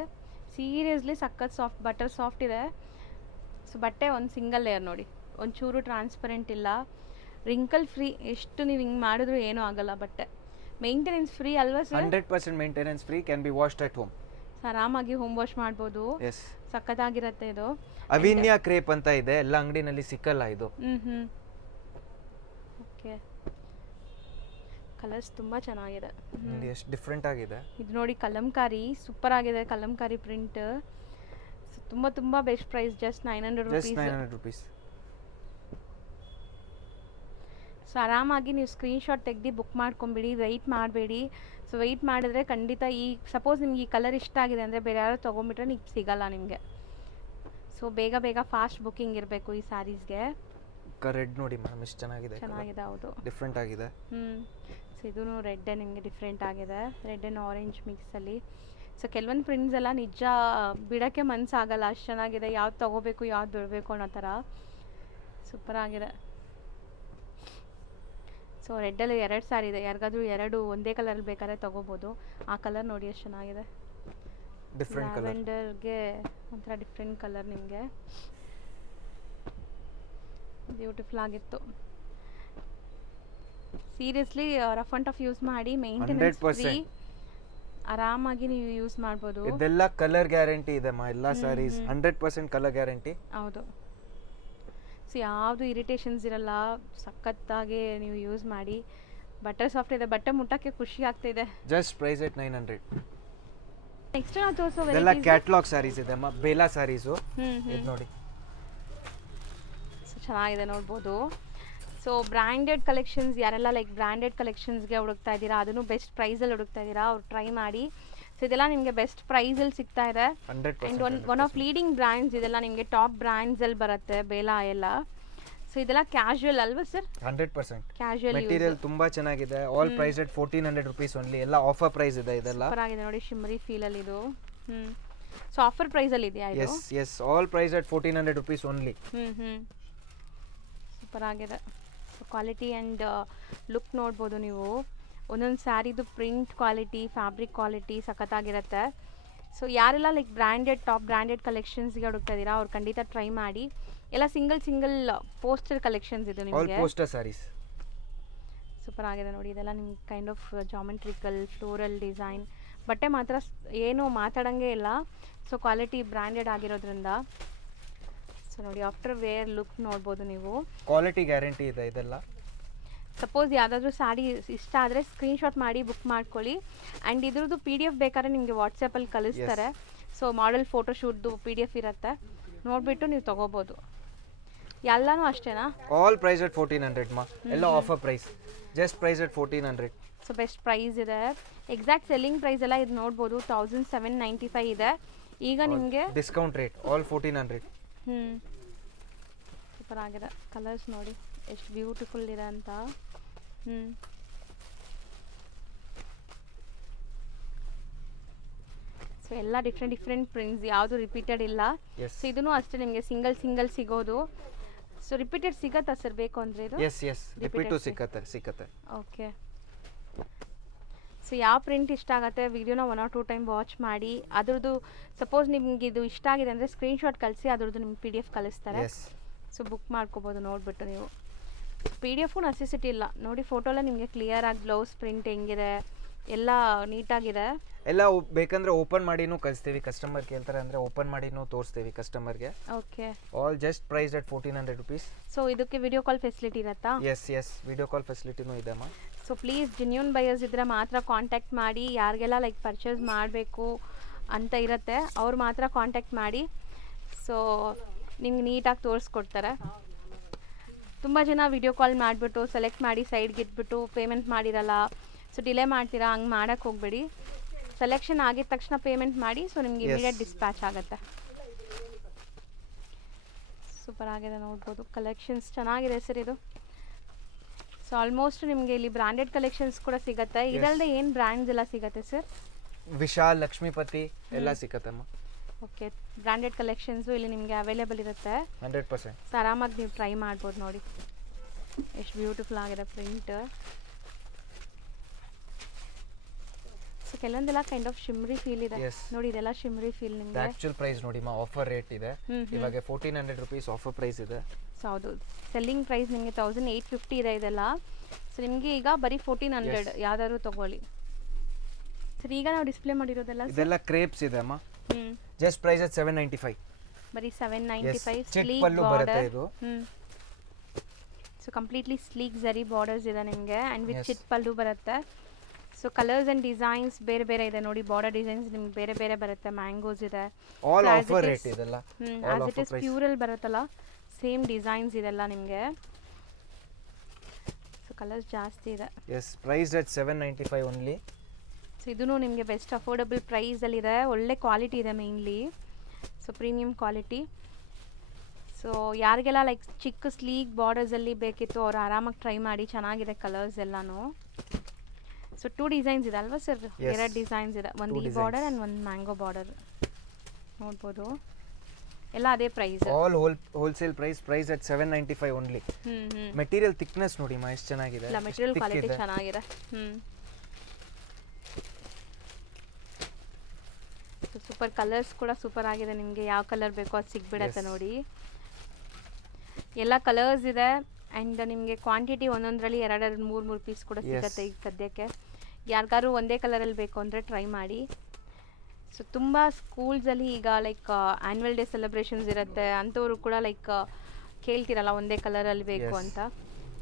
ಸೀರಿಯಸ್ಲಿ ಸಖತ್ ಸಾಫ್ಟ್, ಬಟರ್ ಸಾಫ್ಟ್ ಇದೆ. ಸೊ ಬಟ್ಟೆ ಒಂದು ಸಿಂಗಲ್ ಲೇಯರ್ ನೋಡಿ, ಒಂಚೂರು ಟ್ರಾನ್ಸ್ಪರೆಂಟ್ ಇಲ್ಲ, ರಿಂಕಲ್ ಫ್ರೀ. ಎಷ್ಟು ನೀವು ಹಿಂಗೆ ಮಾಡಿದ್ರು ಏನೂ ಆಗಲ್ಲ. ಬಟ್ಟೆ ಮೇಂಟೆನೆನ್ಸ್ ಫ್ರೀ ಅಲ್ವಾ sir? 100% maintenance free, can be washed at home. ಆರಾಮಾಗಿ ಹೋಮ್ ವಾಶ್ ಮಾಡ್ಬೋದು. ಎಸ್. ಸಖತ್ತಾಗಿರುತ್ತೆ ಇದು. ಅವಿನ್ಯಾ ಕ್ರೇಪ್ ಅಂತ ಇದೆ, ಎಲ್ಲ ಅಂಗಡಿನಲ್ಲಿ ಸಿಕ್ಕಲ್ಲ ಇದು. ಓಕೆ, ಕಲರ್ಸ್ ತುಂಬ ಚೆನ್ನಾಗಿದೆ. ಇದು ಎಷ್ಟು ಡಿಫ್ರೆಂಟ್ ಆಗಿದೆ. ಇದು ನೋಡಿ ಕಲಂಕಾರಿ, ಸೂಪರ್ ಆಗಿದೆ. ಕಲಂಕಾರಿ ಪ್ರಿಂಟ್ ತುಂಬ ತುಂಬ best price, just 900 just rupees. 900 rupees. So ಆರಾಮಾಗಿ ನೀವು ಸ್ಕ್ರೀನ್ಶಾಟ್ ತೆಗ್ದು ಬುಕ್ ಮಾಡ್ಕೊಂಬಿಡಿ, ವೆಯ್ಟ್ ಮಾಡಬೇಡಿ. ಸೊ ವೆಯ್ಟ್ ಮಾಡಿದ್ರೆ ಖಂಡಿತ ಈ ಸಪೋಸ್ ನಿಮ್ಗೆ ಈ ಕಲರ್ ಇಷ್ಟ ಆಗಿದೆ ಅಂದರೆ ಬೇರೆ ಯಾರು ತೊಗೊಂಬಿಟ್ರೆ ನಿಮ್ಗೆ ಸಿಗಲ್ಲ ನಿಮಗೆ. ಸೊ ಬೇಗ ಬೇಗ ಫಾಸ್ಟ್ ಬುಕ್ಕಿಂಗ್ ಇರಬೇಕು ಈ ಸ್ಯಾರೀಸ್ಗೆ. ರೆಡ್ ನೋಡಿ ಮೇಡಮ್ ಎಷ್ಟು ಚೆನ್ನಾಗಿದೆ. ಚೆನ್ನಾಗಿದೆ. ಹೌದು, ಡಿಫ್ರೆಂಟ್ ಆಗಿದೆ. ಸೊ ಇದೂ ರೆಡ್ಡೇ ನಿಮಗೆ ಡಿಫ್ರೆಂಟ್ ಆಗಿದೆ. ರೆಡ್ ಆ್ಯಂಡ್ ಆರೆಂಜ್ ಮಿಕ್ಸಲ್ಲಿ. ಸೊ ಕೆಲವೊಂದು ಪ್ರಿಂಟ್ಸ್ ಎಲ್ಲ ನಿಜ ಬಿಡೋಕ್ಕೆ ಮನಸ್ಸಾಗಲ್ಲ, ಅಷ್ಟು ಚೆನ್ನಾಗಿದೆ. ಯಾವ್ದು ತೊಗೋಬೇಕು ಯಾವ್ದು ಬಿಡಬೇಕು ಅನ್ನೋ ಥರ ಸೂಪರ್ ಆಗಿದೆ. ಸೊ ರೆಡ್ಡಲ್ಲಿ 2 ಸ್ಯಾರಿ ಇದೆ, ಯಾರಿಗಾದ್ರೂ 2 ಒಂದೇ ಕಲರಲ್ಲಿ ಬೇಕಾದ್ರೆ ತೊಗೋಬೋದು. ಆ ಕಲರ್ ನೋಡಿ ಎಷ್ಟು ಚೆನ್ನಾಗಿದೆ. Different colour. ಲ್ಯಾವೆಂಡರ್ಗೆ ಒಂಥರ ಡಿಫ್ರೆಂಟ್ ಕಲರ್ ನಿಮಗೆ ಬ್ಯೂಟಿಫುಲ್ ಆಗಿತ್ತು. Seriously rough and tough use ಮಾಡಿ, ಮೇಂಟೆನೆನ್ಸ್ ಫ್ರೀ, ಆರಾಮಾಗಿ ನೀವು ಯೂಸ್ ಮಾಡ್ಬೋದು. ಇದೆಲ್ಲ ಕಲರ್ ಗ್ಯಾರಂಟಿ ಇದೆ ಮಾ, ಎಲ್ಲ ಸ್ಯಾರೀಸ್ 100% ಕಲರ್ ಗ್ಯಾರಂಟಿ. ಹೌದು. ಸೊ ಯಾವುದು ಇರಿಟೇಷನ್ಸ್ ಇರಲ್ಲ, ಸಖತ್ತಾಗಿ ನೀವು ಯೂಸ್ ಮಾಡಿ. ಬಟರ್ ಸಾಫ್ಟ್ ಇದೆ, ಬಟ್ಟೆ ಮುಟ್ಟಕ್ಕೆ ಖುಷಿ ಆಗ್ತಿದೆ. Just price at 900. ನೆಕ್ಸ್ಟ್ ನಾವು ತೋರಿಸೋ ಇದೆಲ್ಲ ಕ್ಯಾಟಲಾಗ್ ಸ್ಯಾರೀಸ್ ಇದೆ ಅಮ್ಮ, ಬೇಲಾ ಸ್ಯಾರೀಸು. ಇದು ನೋಡಿ. ಸೊ ಚೆನ್ನಾಗಿದೆ ನೋಡ್ಬೋದು. ಸೊ ಬ್ರ್ಯಾಂಡೆಡ್ ಕಲೆಕ್ಷನ್ಸ್ ಯಾರೆಲ್ಲ ಲೈಕ್ ಬ್ರ್ಯಾಂಡೆಡ್ ಕಲೆಕ್ಷನ್ಸ್ಗೆ ಹುಡುಕ್ತಾ ಇದ್ದೀರಾ, ಅದನ್ನು ಬೆಸ್ಟ್ ಪ್ರೈಸಲ್ಲಿ ಹುಡುಕ್ತಾ ಇದ್ದೀರಾ, ಅವ್ರು ಟ್ರೈ ಮಾಡಿ. ಸೊ ಇದೆಲ್ಲ ನಿಮಗೆ ಬೆಸ್ಟ್ ಪ್ರೈಸಲ್ಲಿ ಸಿಗ್ತಾ ಇದೆ. 100%. And one of leading brands ಇದೆಲ್ಲ, ನಿಮಗೆ ಟಾಪ್ ಬ್ರ್ಯಾಂಡ್ಸಲ್ಲಿ ಬರುತ್ತೆ ಬೇಲಾ ಎಲ್ಲ. ಸೊ ಇದೆಲ್ಲ ಕ್ಯಾಶುವಲ್ ಅಲ್ವಾ ಸರ್? 100%. ಕ್ಯಾಶುವಲ್ ಮೆಟೀರಿಯಲ್ ತುಂಬಾ ಚೆನ್ನಾಗಿದೆ. All price at 1400 rupees only. ಎಲ್ಲ ಆಫರ್ ಪ್ರೈಸ್ ಇದೆ ಇದೆಲ್ಲ. ಸೂಪರ್ ಆಗಿದೆ ನೋಡಿ, ಶಿಮ್ಮರಿ ಫೀಲಲ್ಲಿ ಇದು. ಸೊ ಆಫರ್ ಪ್ರೈಸಲ್ಲಿ ಇದೆಯಾ ಇದು? Yes yes, all price at 1400 rupees only. Super ಆಗಿದೆ. ಸೊ ಕ್ವಾಲಿಟಿ ಆ್ಯಂಡ್ ಲುಕ್ ನೋಡ್ಬೋದು ನೀವು. ಒಂದೊಂದು ಸ್ಯಾರಿದು ಪ್ರಿಂಟ್ ಕ್ವಾಲಿಟಿ, ಫ್ಯಾಬ್ರಿಕ್ ಕ್ವಾಲಿಟಿ ಸಖತ್ತಾಗಿರುತ್ತೆ. ಸೊ ಯಾರೆಲ್ಲ ಲೈಕ್ ಬ್ರ್ಯಾಂಡೆಡ್ ಟಾಪ್ ಬ್ರ್ಯಾಂಡೆಡ್ ಕಲೆಕ್ಷನ್ಸ್ಗೆ ಹುಡುಕ್ತಾ ಇದ್ದೀರಾ ಅವ್ರು ಖಂಡಿತ ಟ್ರೈ ಮಾಡಿ. ಎಲ್ಲ ಸಿಂಗಲ್ ಪೋಸ್ಟರ್ ಕಲೆಕ್ಷನ್ಸ್ ಇದು ಆಲ್ ನಿಮಗೆ. Poster saris. ಸೂಪರ್ ಆಗಿದೆ ನೋಡಿ. ಇದೆಲ್ಲ ನಿಮ್ಗೆ kind of geometrical floral design. ಬಟ್ಟೆ ಮಾತ್ರ ಏನೂ ಮಾತಾಡೋಂಗೆ ಇಲ್ಲ. ಸೊ ಕ್ವಾಲಿಟಿ ಬ್ರ್ಯಾಂಡೆಡ್ ಆಗಿರೋದ್ರಿಂದ. ಸೊ ನೋಡಿ ಆಫ್ಟರ್ ವೇರ್ ಲುಕ್ ನೋಡ್ಬೋದು ನೀವು. ಕ್ವಾಲಿಟಿ ಗ್ಯಾರಂಟಿ ಇದೆ ಇದೆಲ್ಲ. ಸಪೋಸ್ ಯಾವುದಾದ್ರೂ ಸ್ಯಾರಿ ಇಷ್ಟ ಆದರೆ ಸ್ಕ್ರೀನ್ಶಾಟ್ ಮಾಡಿ ಬುಕ್ ಮಾಡ್ಕೊಳ್ಳಿ. ಆ್ಯಂಡ್ ಇದ್ರದ್ದು PDF ಬೇಕಾದ್ರೆ ನಿಮಗೆ ವಾಟ್ಸಪ್ಪಲ್ಲಿ ಕಳಿಸ್ತಾರೆ. ಸೊ ಮಾಡೆಲ್ ಫೋಟೋಶೂಟ್ದು PDF ಇರುತ್ತೆ, ನೋಡಿಬಿಟ್ಟು ನೀವು ತೊಗೋಬೋದು. ಎಲ್ಲನೂ ಅಷ್ಟೇನಾ? ಆಲ್ ಪ್ರೈಸ್ ಅಟ್ 1400 ಮಾ, ಎಲ್ಲ offer price. Just price at 1400. So best price ಇದೆ. ಎಕ್ಸಾಕ್ಟ್ ಸೆಲ್ಲಿಂಗ್ ಪ್ರೈಸ್ ಎಲ್ಲ ಇದು ನೋಡ್ಬೋದು 1795 ಇದೆ. ಈಗ ನಿಮಗೆ ಡಿಸ್ಕೌಂಟ್ ರೇಟ್ ಆಲ್ 1400. ಸೂಪರ್ ಆಗಿದೆ. ಕಲರ್ಸ್ ನೋಡಿ ಎಷ್ಟು ಬ್ಯೂಟಿಫುಲ್ ಇದೆ ಅಂತ. ಸೊ ಎಲ್ಲ ಡಿಫ್ರೆಂಟ್ ಪ್ರಿಂಟ್ಸ್, ಯಾವುದು ರಿಪೀಟೆಡ್ ಇಲ್ಲ. ಎಸ್ ಸೊ ಇದೂ ಅಷ್ಟೇ ನಿಮಗೆ ಸಿಂಗಲ್ ಸಿಗೋದು. ಸೊ ರಿಪೀಟೆಡ್ ಸಿಗತ್ತಾ ಸರ್ ಬೇಕು ಅಂದರೆ ಇದು? ಎಸ್ ರಿಪೀಟು ಸಿಕ್ಕತ್ತೆ. ಓಕೆ. ಸೊ ಯಾವ ಪ್ರಿಂಟ್ ಇಷ್ಟ ಆಗುತ್ತೆ ವಿಡಿಯೋನ 1 or 2 ಟೈಮ್ ವಾಚ್ ಮಾಡಿ, ಅದ್ರದ್ದು ಸಪೋಸ್ ನಿಮ್ಗೆ ಇದು ಇಷ್ಟ ಆಗಿದೆ ಅಂದರೆ ಸ್ಕ್ರೀನ್ಶಾಟ್ ಕಳಿಸಿ, ಅದ್ರದ್ದು ನಿಮ್ಗೆ PDF ಕಳಿಸ್ತಾರೆ. ಎಸ್ ಸೊ ಬುಕ್ ಮಾಡ್ಕೋಬೋದು ನೋಡಿಬಿಟ್ಟು ನೀವು. PDF ನೆಸೆಸಿಟಿ ಇಲ್ಲ ನೋಡಿ, ಫೋಟೋಲ್ಲ ನಿಮಗೆ ಕ್ಲಿಯರಾಗಿ ಬ್ಲೌಸ್ ಪ್ರಿಂಟ್ ಹೆಂಗಿದೆ ಎಲ್ಲ ನೀಟಾಗಿದೆ. ಎಲ್ಲ ಬೇಕಂದ್ರೆ ಓಪನ್ ಮಾಡಿನೂ ಕಳಿಸ್ತೀವಿ, ಕಸ್ಟಮರ್ ಕೇಳ್ತಾರೆ ಅಂದರೆ ಓಪನ್ ಮಾಡಿನೂ ತೋರಿಸ್ತೀವಿ ಕಸ್ಟಮರ್ಗೆ. Okay. All just price at 1400 rupees. So ಇದಕ್ಕೆ ವಿಡಿಯೋ ಕಾಲ್ ಫೆಸಿಲಿಟಿ ಇರುತ್ತಾ? ಎಸ್ ವಿಡಿಯೋ ಕಾಲ್ ಫೆಸಿಲಿಟಿನೂ ಇದೆ ಅಮ್ಮ. ಸೊ ಪ್ಲೀಸ್ ಜೆನ್ಯೂನ್ ಬಯರ್ಸ್ ಇದ್ದರೆ ಮಾತ್ರ ಕಾಂಟ್ಯಾಕ್ಟ್ ಮಾಡಿ, ಯಾರಿಗೆಲ್ಲ ಲೈಕ್ ಪರ್ಚೇಸ್ ಮಾಡಬೇಕು ಅಂತ ಇರುತ್ತೆ ಅವ್ರು ಮಾತ್ರ ಕಾಂಟ್ಯಾಕ್ಟ್ ಮಾಡಿ. ಸೊ ನಿಮ್ಗೆ ನೀಟಾಗಿ ತೋರಿಸ್ಕೊಡ್ತಾರೆ. ತುಂಬ ಜನ ವಿಡಿಯೋ ಕಾಲ್ ಮಾಡಿಬಿಟ್ಟು ಸೆಲೆಕ್ಟ್ ಮಾಡಿ ಸೈಡ್ಗೆ ಇಟ್ಬಿಟ್ಟು ಪೇಮೆಂಟ್ ಮಾಡಿರಲ್ಲ, ಸೊ ಡಿಲೇ ಮಾಡ್ತೀರಾ, ಹಂಗೆ ಮಾಡೋಕ್ಕೆ ಹೋಗಬೇಡಿ. ಸೆಲೆಕ್ಷನ್ ಆಗಿದ ತಕ್ಷಣ ಪೇಮೆಂಟ್ ಮಾಡಿ, ಸೊ ನಿಮ್ಗೆ ಇಮಿಡಿಯೇಟ್ ಡಿಸ್ಪ್ಯಾಚ್ ಆಗುತ್ತೆ. ಸೂಪರ್ ಆಗಿದೆ ನೋಡ್ಬೋದು, ಕಲೆಕ್ಷನ್ಸ್ ಚೆನ್ನಾಗಿದೆ ಸರ್ ಇದು. ಸೊ ಆಲ್ಮೋಸ್ಟ್ ನಿಮಗೆ ಇಲ್ಲಿ ಬ್ರ್ಯಾಂಡೆಡ್ ಕಲೆಕ್ಷನ್ಸ್ ಕೂಡ ಸಿಗುತ್ತೆ. ಇದಲ್ಲದೆ ಏನು ಬ್ರ್ಯಾಂಡ್ಸ್ ಎಲ್ಲ ಸಿಗುತ್ತೆ ಸರ್? ವಿಶಾಲ್, ಲಕ್ಷ್ಮೀಪತಿ ಎಲ್ಲ ಸಿಕ್ಕತ್ತಮ್ಮ. ಓಕೆ, ಬ್ರ್ಯಾಂಡೆಡ್ ಕಲೆಕ್ಷನ್ಸು ಇಲ್ಲಿ ನಿಮಗೆ ಅವೈಲೇಬಲ್ ಇರುತ್ತೆ. 100%. ಸೊ ಆರಾಮಾಗಿ ನೀವು ಟ್ರೈ ಮಾಡ್ಬೋದು ನೋಡಿ, ಎಷ್ಟು ಬ್ಯೂಟಿಫುಲ್ ಆಗಿದೆ ಪ್ರಿಂಟ್. ಸೊ ಕೆಲವೊಂದೆಲ್ಲ ಕೈಂಡ್ ಆಫ್ ಶಿಮ್ರಿ ಫೀಲ್ ಇದೆ ನೋಡಿ, ಇದೆಲ್ಲ ಶಿಮ್ರಿ ಫೀಲ್ ನಿಮಗೆ. ಆಕ್ಚುಯಲ್ ಪ್ರೈಸ್ ನೋಡಿ ಮಾ, ಆಫರ್ ರೇಟ್ ಇದೆ ಇವಾಗ 1400 rupees ಆಫರ್ ಪ್ರೈಸ್ ಇದೆ. ಸೊ ಹೌದು, ಸೆಲ್ಲಿಂಗ್ ಪ್ರೈಸ್ ನಿಮಗೆ 1850 ಇದೆ ಇದೆಲ್ಲ. ಸೊ ನಿಮಗೆ ಈಗ ಬರೀ 1400 ಯಾವ್ದಾದ್ರು ತಗೊಳ್ಳಿ ಸರ್. ಈಗ ನಾವು ಡಿಸ್ಪ್ಲೇ ಮಾಡಿರೋದೆಲ್ಲ ಇದೆಲ್ಲ ಕ್ರೇಪ್ಸ್ ಇದೆ ಅಮ್ಮ. Just price at 795. ಬರೀ 795. ಚಿಟ್ ಸ್ಲೀಕ್ ಪಲ್ಲು ಬರುತ್ತೆ ಬಾರ್ಡರ್. ಇದು. So completely sleek zari borders ಇದೆ ನಿಮಗೆ ಆ್ಯಂಡ್ ವಿತ್ ಚಿಟ್ ಪಲ್ಲು ಬರುತ್ತೆ. ಸೊ ಕಲರ್ಸ್ ಆ್ಯಂಡ್ ಡಿಸೈನ್ಸ್ ಬೇರೆ ಬೇರೆ ಇದೆ ನೋಡಿ, ಬಾರ್ಡರ್ ಡಿಸೈನ್ಸ್ ನಿಮ್ಗೆ ಬೇರೆ ಬೇರೆ ಬರುತ್ತೆ. ಮ್ಯಾಂಗೋಸ್ ಇದೆ, ಆಲ್ ಆಫರ್ ರೇಟ್ ಇದೆಲ್ಲ. ಆಸ್ ಇಟ್ ಇಸ್ ಪ್ಯೂರಲ್ಲಿ ಬರುತ್ತಲ್ಲ ಸೇಮ್ ಡಿಸೈನ್ಸ್ ಇದೆಲ್ಲ ನಿಮಗೆ. ಸೊ ಕಲರ್ಸ್ ಜಾಸ್ತಿ ಇದೆ. Yes price at 795 only. So ಇದೂ ನಿಮಗೆ ಬೆಸ್ಟ್ ಅಫೋರ್ಡಬಲ್ ಪ್ರೈಸಲ್ಲಿದೆ, ಒಳ್ಳೆ ಕ್ವಾಲಿಟಿ ಇದೆ mainly. So premium quality. So ಯಾರಿಗೆಲ್ಲ ಲೈಕ್ ಚಿಕ್ಕ ಸ್ಲೀಕ್ ಬಾರ್ಡರ್ಸಲ್ಲಿ ಬೇಕಿತ್ತು ಅವ್ರು ಆರಾಮಾಗಿ ಟ್ರೈ ಮಾಡಿ, ಚೆನ್ನಾಗಿದೆ ಕಲರ್ಸ್ ಎಲ್ಲನೂ. ಸೊ 2 ಡಿಸೈನ್ಸ್ ಇದೆ ಅಲ್ವಾ ಸರ್? 2 ಡಿಸೈನ್ಸ್ ಇದೆ, ಒಂದು ಈ ಬಾರ್ಡರ್ ಆ್ಯಂಡ್ ಒಂದು ಮ್ಯಾಂಗೋ ಬಾರ್ಡರ್ ನೋಡ್ಬೋದು. ಎಲ್ಲ ಅದೇ price, all wholesale price at 795 only. Material thickness ನೋಡಿ ಮಾ, ಎಷ್ಟು ಚೆನ್ನಾಗಿದೆ. ಇಲ್ಲ ಮೆಟೀರಿಯಲ್ ಕ್ವಾಲಿಟಿ ಚೆನ್ನಾಗಿದೆ. ಸೂಪರ್ ಕಲರ್ಸ್ ಕೂಡ ಸೂಪರ್ ಆಗಿದೆ, ನಿಮಗೆ ಯಾವ ಕಲರ್ ಬೇಕೋ ಅದು ಸಿಗ್ಬಿಡತ್ತೆ ನೋಡಿ. ಎಲ್ಲ ಕಲರ್ಸ್ ಇದೆ ಆ್ಯಂಡ್ ನಿಮಗೆ ಕ್ವಾಂಟಿಟಿ ಒಂದೊಂದರಲ್ಲಿ 2-3 ಪೀಸ್ ಕೂಡ ಸಿಗುತ್ತೆ ಈಗ ಸದ್ಯಕ್ಕೆ. ಯಾರಿಗಾರು ಒಂದೇ ಕಲರಲ್ಲಿ ಬೇಕು ಅಂದರೆ ಟ್ರೈ ಮಾಡಿ. ಸೊ ತುಂಬ ಸ್ಕೂಲ್ಸಲ್ಲಿ ಈಗ ಲೈಕ್ ಆ್ಯನ್ಯುವಲ್ ಡೇ ಸೆಲೆಬ್ರೇಷನ್ಸ್ ಇರುತ್ತೆ, ಅಂಥವ್ರು ಕೂಡ ಲೈಕ್ ಕೇಳ್ತಿರಲ್ಲ ಒಂದೇ ಕಲರಲ್ಲಿ ಬೇಕು ಅಂತ.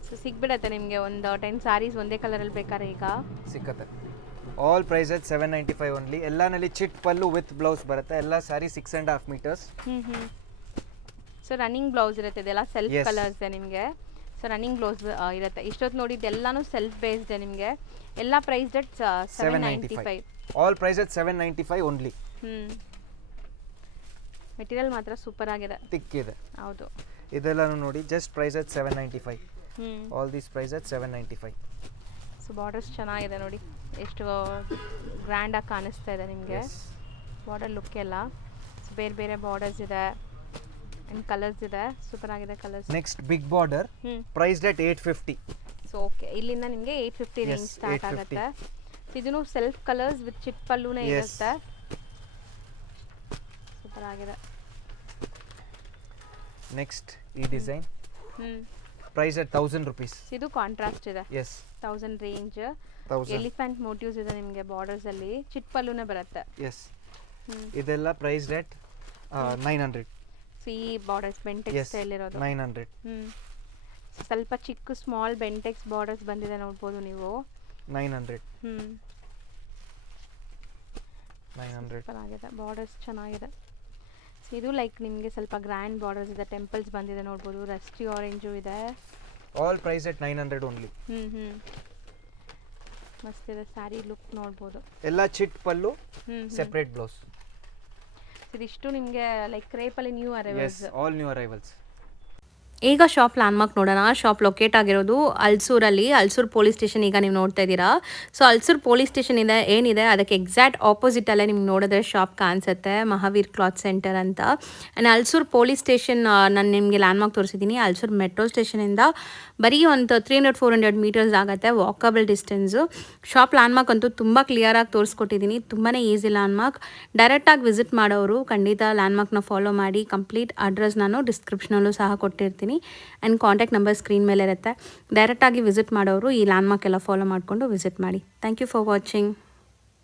ಸೊ ಸಿಗ್ಬಿಡತ್ತೆ ನಿಮಗೆ ಒಂದು 10 ಸ್ಯಾರೀಸ್ ಒಂದೇ ಕಲರಲ್ಲಿ ಬೇಕಾದ್ರೆ ಈಗ ಸಿಕ್ಕತ್ತೆ. All price at 795 only. ಎಲ್ಲಾನಲ್ಲಿ ಚಿಟ್ ಪಲ್ಲು ವಿತ್ ಬ್ಲೌಸ್ ಬರುತ್ತೆ. ಎಲ್ಲ sari 6.5 meters. So running blouse ಇರುತ್ತೆ, ಇದೆಲ್ಲ ಸೆಲ್ಫ್ ಕಲರ್ಸ್ ಇದೆ ನಿಮಗೆ. ಸೊ ರನ್ನಿಂಗ್ ಬ್ಲೌಸ್ ಇರುತ್ತೆ. ಇಷ್ಟೊತ್ತು ನೋಡಿದ್ದು ಎಲ್ಲನೂ ಸೆಲ್ಫ್ ಬೇಸ್ಡ್ ನಿಮಗೆ. ಎಲ್ಲ price at 795. All price at 795 only. Material ಮಾತ್ರ ಸೂಪರ್ ಆಗಿದೆ, ಥಿಕ್ ಇದೆ. ಹೌದು, ಇದೆಲ್ಲನೂ ನೋಡಿ just price at 795. All these price at 795. So borders ಚೆನ್ನಾಗಿದೆ ನೋಡಿ, ಎಷ್ಟು ಗ್ರ್ಯಾಂಡಾಗಿ ಕಾಣಿಸ್ತಾ ಇದೆ ನಿಮಗೆ ಬಾರ್ಡರ್ ಲುಕ್ ಎಲ್ಲ. ಸೊ ಬೇರೆ ಬೇರೆ ಬಾರ್ಡರ್ಸ್ ಇದೆ ಆ್ಯಂಡ್ ಕಲರ್ಸ್ ಇದೆ, ಸೂಪರ್ ಆಗಿದೆ colours. Next big border priced at 850. So okay, ಇಲ್ಲಿಂದ ನಿಮಗೆ 850 ರೇಂಜ್ ಸ್ಟಾರ್ಟ್ ಆಗುತ್ತೆ. ಇದೂ ಸೆಲ್ಫ್ ಕಲರ್ಸ್ ವಿತ್ ಚಿಟ್ ಪಲ್ಲುನೇ ಇರುತ್ತೆ, ಸೂಪರ್ ಆಗಿದೆ. ನೆಕ್ಸ್ಟ್ ಈ ಡಿಸೈನ್ ಪ್ರೈಸ್ ಅಟ್ 1000 rupees. ಇದು ಕಾಂಟ್ರಾಸ್ಟ್ ಇದೆ. Yes 1000 range. ಎಲಿಫೆಂಟ್ ಮೋಟಿವ್ಸ್ ಇದೆ ನಿಮಗೆ ಬಾರ್ಡರ್ಸ್ ಅಲ್ಲಿ, ಚಿಟ್ ಪಲ್ಲುನೇ ಬರುತ್ತೆ. ಎಸ್ ಇದೆಲ್ಲ price rate 900. See borders Bentex style ಇರೋದು 900. ಸ್ವಲ್ಪ ಚಿಕ್ಕ ಸ್ಮಾಲ್ ಬೆಂಟೆಕ್ಸ್ ಬಾರ್ಡರ್ಸ್ ಬಂದಿದೆ ನೋಡ್ಬೋದು ನೀವು. 900. 900 ಚೆನ್ನಾಗಿದೆ, ಬಾರ್ಡರ್ಸ್ ಚೆನ್ನಾಗಿದೆ. ಇದು ಲೈಕ್ ನಿಮಗೆ ಸ್ವಲ್ಪ ಗ್ರ್ಯಾಂಡ್ ಬಾರ್ಡರ್ಸ್ ಇದೆ, ಟೆಂಪಲ್ಸ್ ಬಂದಿದೆ ನೋಡ್ಬೋದು. ರಸ್ಟಿ ಆರೆಂಜು ಇದೆ. All price at 900 only. ಮಸ್ತ್ ಇದೆ ಸ್ಯಾರಿ ಲುಕ್ ನೋಡ್ಬೋದು. ಎಲ್ಲ ಚಿಟ್ ಪಲ್ಲು, ಸೆಪರೇಟ್ ಬ್ಲೌಸ್. ಇದಿಷ್ಟು ನಿಮಗೆ ಲೈಕ್ ಕ್ರೇಪಲ್ಲಿ new arrivals. All new arrivals. ಈಗ ಶಾಪ್ ಲ್ಯಾಂಡ್ಮಾರ್ಕ್ ನೋಡೋಣ. ಶಾಪ್ ಲೊಕೇಟ್ ಆಗಿರೋದು ಅಲ್ಸೂರಲ್ಲಿ, ಅಲ್ಸೂರು ಪೊಲೀಸ್ ಸ್ಟೇಷನ್ ಈಗ ನೀವು ನೋಡ್ತಾ ಇದ್ದೀರಾ. ಸೊ ಅಲ್ಸೂರು ಪೊಲೀಸ್ ಸ್ಟೇಷನ್ ಏನಿದೆ ಅದಕ್ಕೆ ಎಕ್ಸಾಕ್ಟ್ ಆಪೋಸಿಟಲ್ಲೇ ನಿಮ್ಗೆ ನೋಡಿದ್ರೆ ಶಾಪ್ ಕಾಣಿಸುತ್ತೆ, ಮಹಾವೀರ್ ಕ್ಲಾತ್ ಸೆಂಟರ್ ಅಂತ. ಆ್ಯಂಡ್ ಅಲ್ಸೂರು ಪೊಲೀಸ್ ಸ್ಟೇಷನ್ ನಾನು ನಿಮಗೆ ಲ್ಯಾಂಡ್ಮಾರ್ಕ್ ತೋರಿಸಿದ್ದೀನಿ. ಅಲ್ಸೂರು ಮೆಟ್ರೋ ಸ್ಟೇಷನಿಂದ ಬರೀ ಒಂದು 300-400 ಮೀಟರ್ಸ್ ಆಗುತ್ತೆ, ವಾಕಬಲ್ ಡಿಸ್ಟೆನ್ಸು. ಶಾಪ್ ಲ್ಯಾಂಡ್ಮಾರ್ಕ್ ಅಂತೂ ತುಂಬ ಕ್ಲಿಯರಾಗಿ ತೋರಿಸ್ಕೊಟ್ಟಿದ್ದೀನಿ, ತುಂಬಾ ಈಸಿ ಲ್ಯಾಂಡ್ಮಾರ್ಕ್. ಡೈರೆಕ್ಟಾಗಿ ವಿಸಿಟ್ ಮಾಡೋರು ಖಂಡಿತ ಲ್ಯಾಂಡ್ಮಾರ್ಕ್ನ ಫಾಲೋ ಮಾಡಿ. ಕಂಪ್ಲೀಟ್ ಅಡ್ರೆಸ್ ನಾನು ಡಿಸ್ಕ್ರಿಪ್ಷನಲ್ಲೂ ಸಹ ಕೊಟ್ಟಿರ್ತೀನಿ ಆ್ಯಂಡ್ ಕಾಂಟ್ಯಾಕ್ಟ್ ನಂಬರ್ ಸ್ಕ್ರೀನ್ ಮೇಲೆ ಇರುತ್ತೆ. ಡೈರೆಕ್ಟಾಗಿ ವಿಸಿಟ್ ಮಾಡೋರು ಈ ಲ್ಯಾಂಡ್ಮಾರ್ಕ್ ಎಲ್ಲ ಫಾಲೋ ಮಾಡಿಕೊಂಡು ವಿಸಿಟ್ ಮಾಡಿ. Thank you for watching.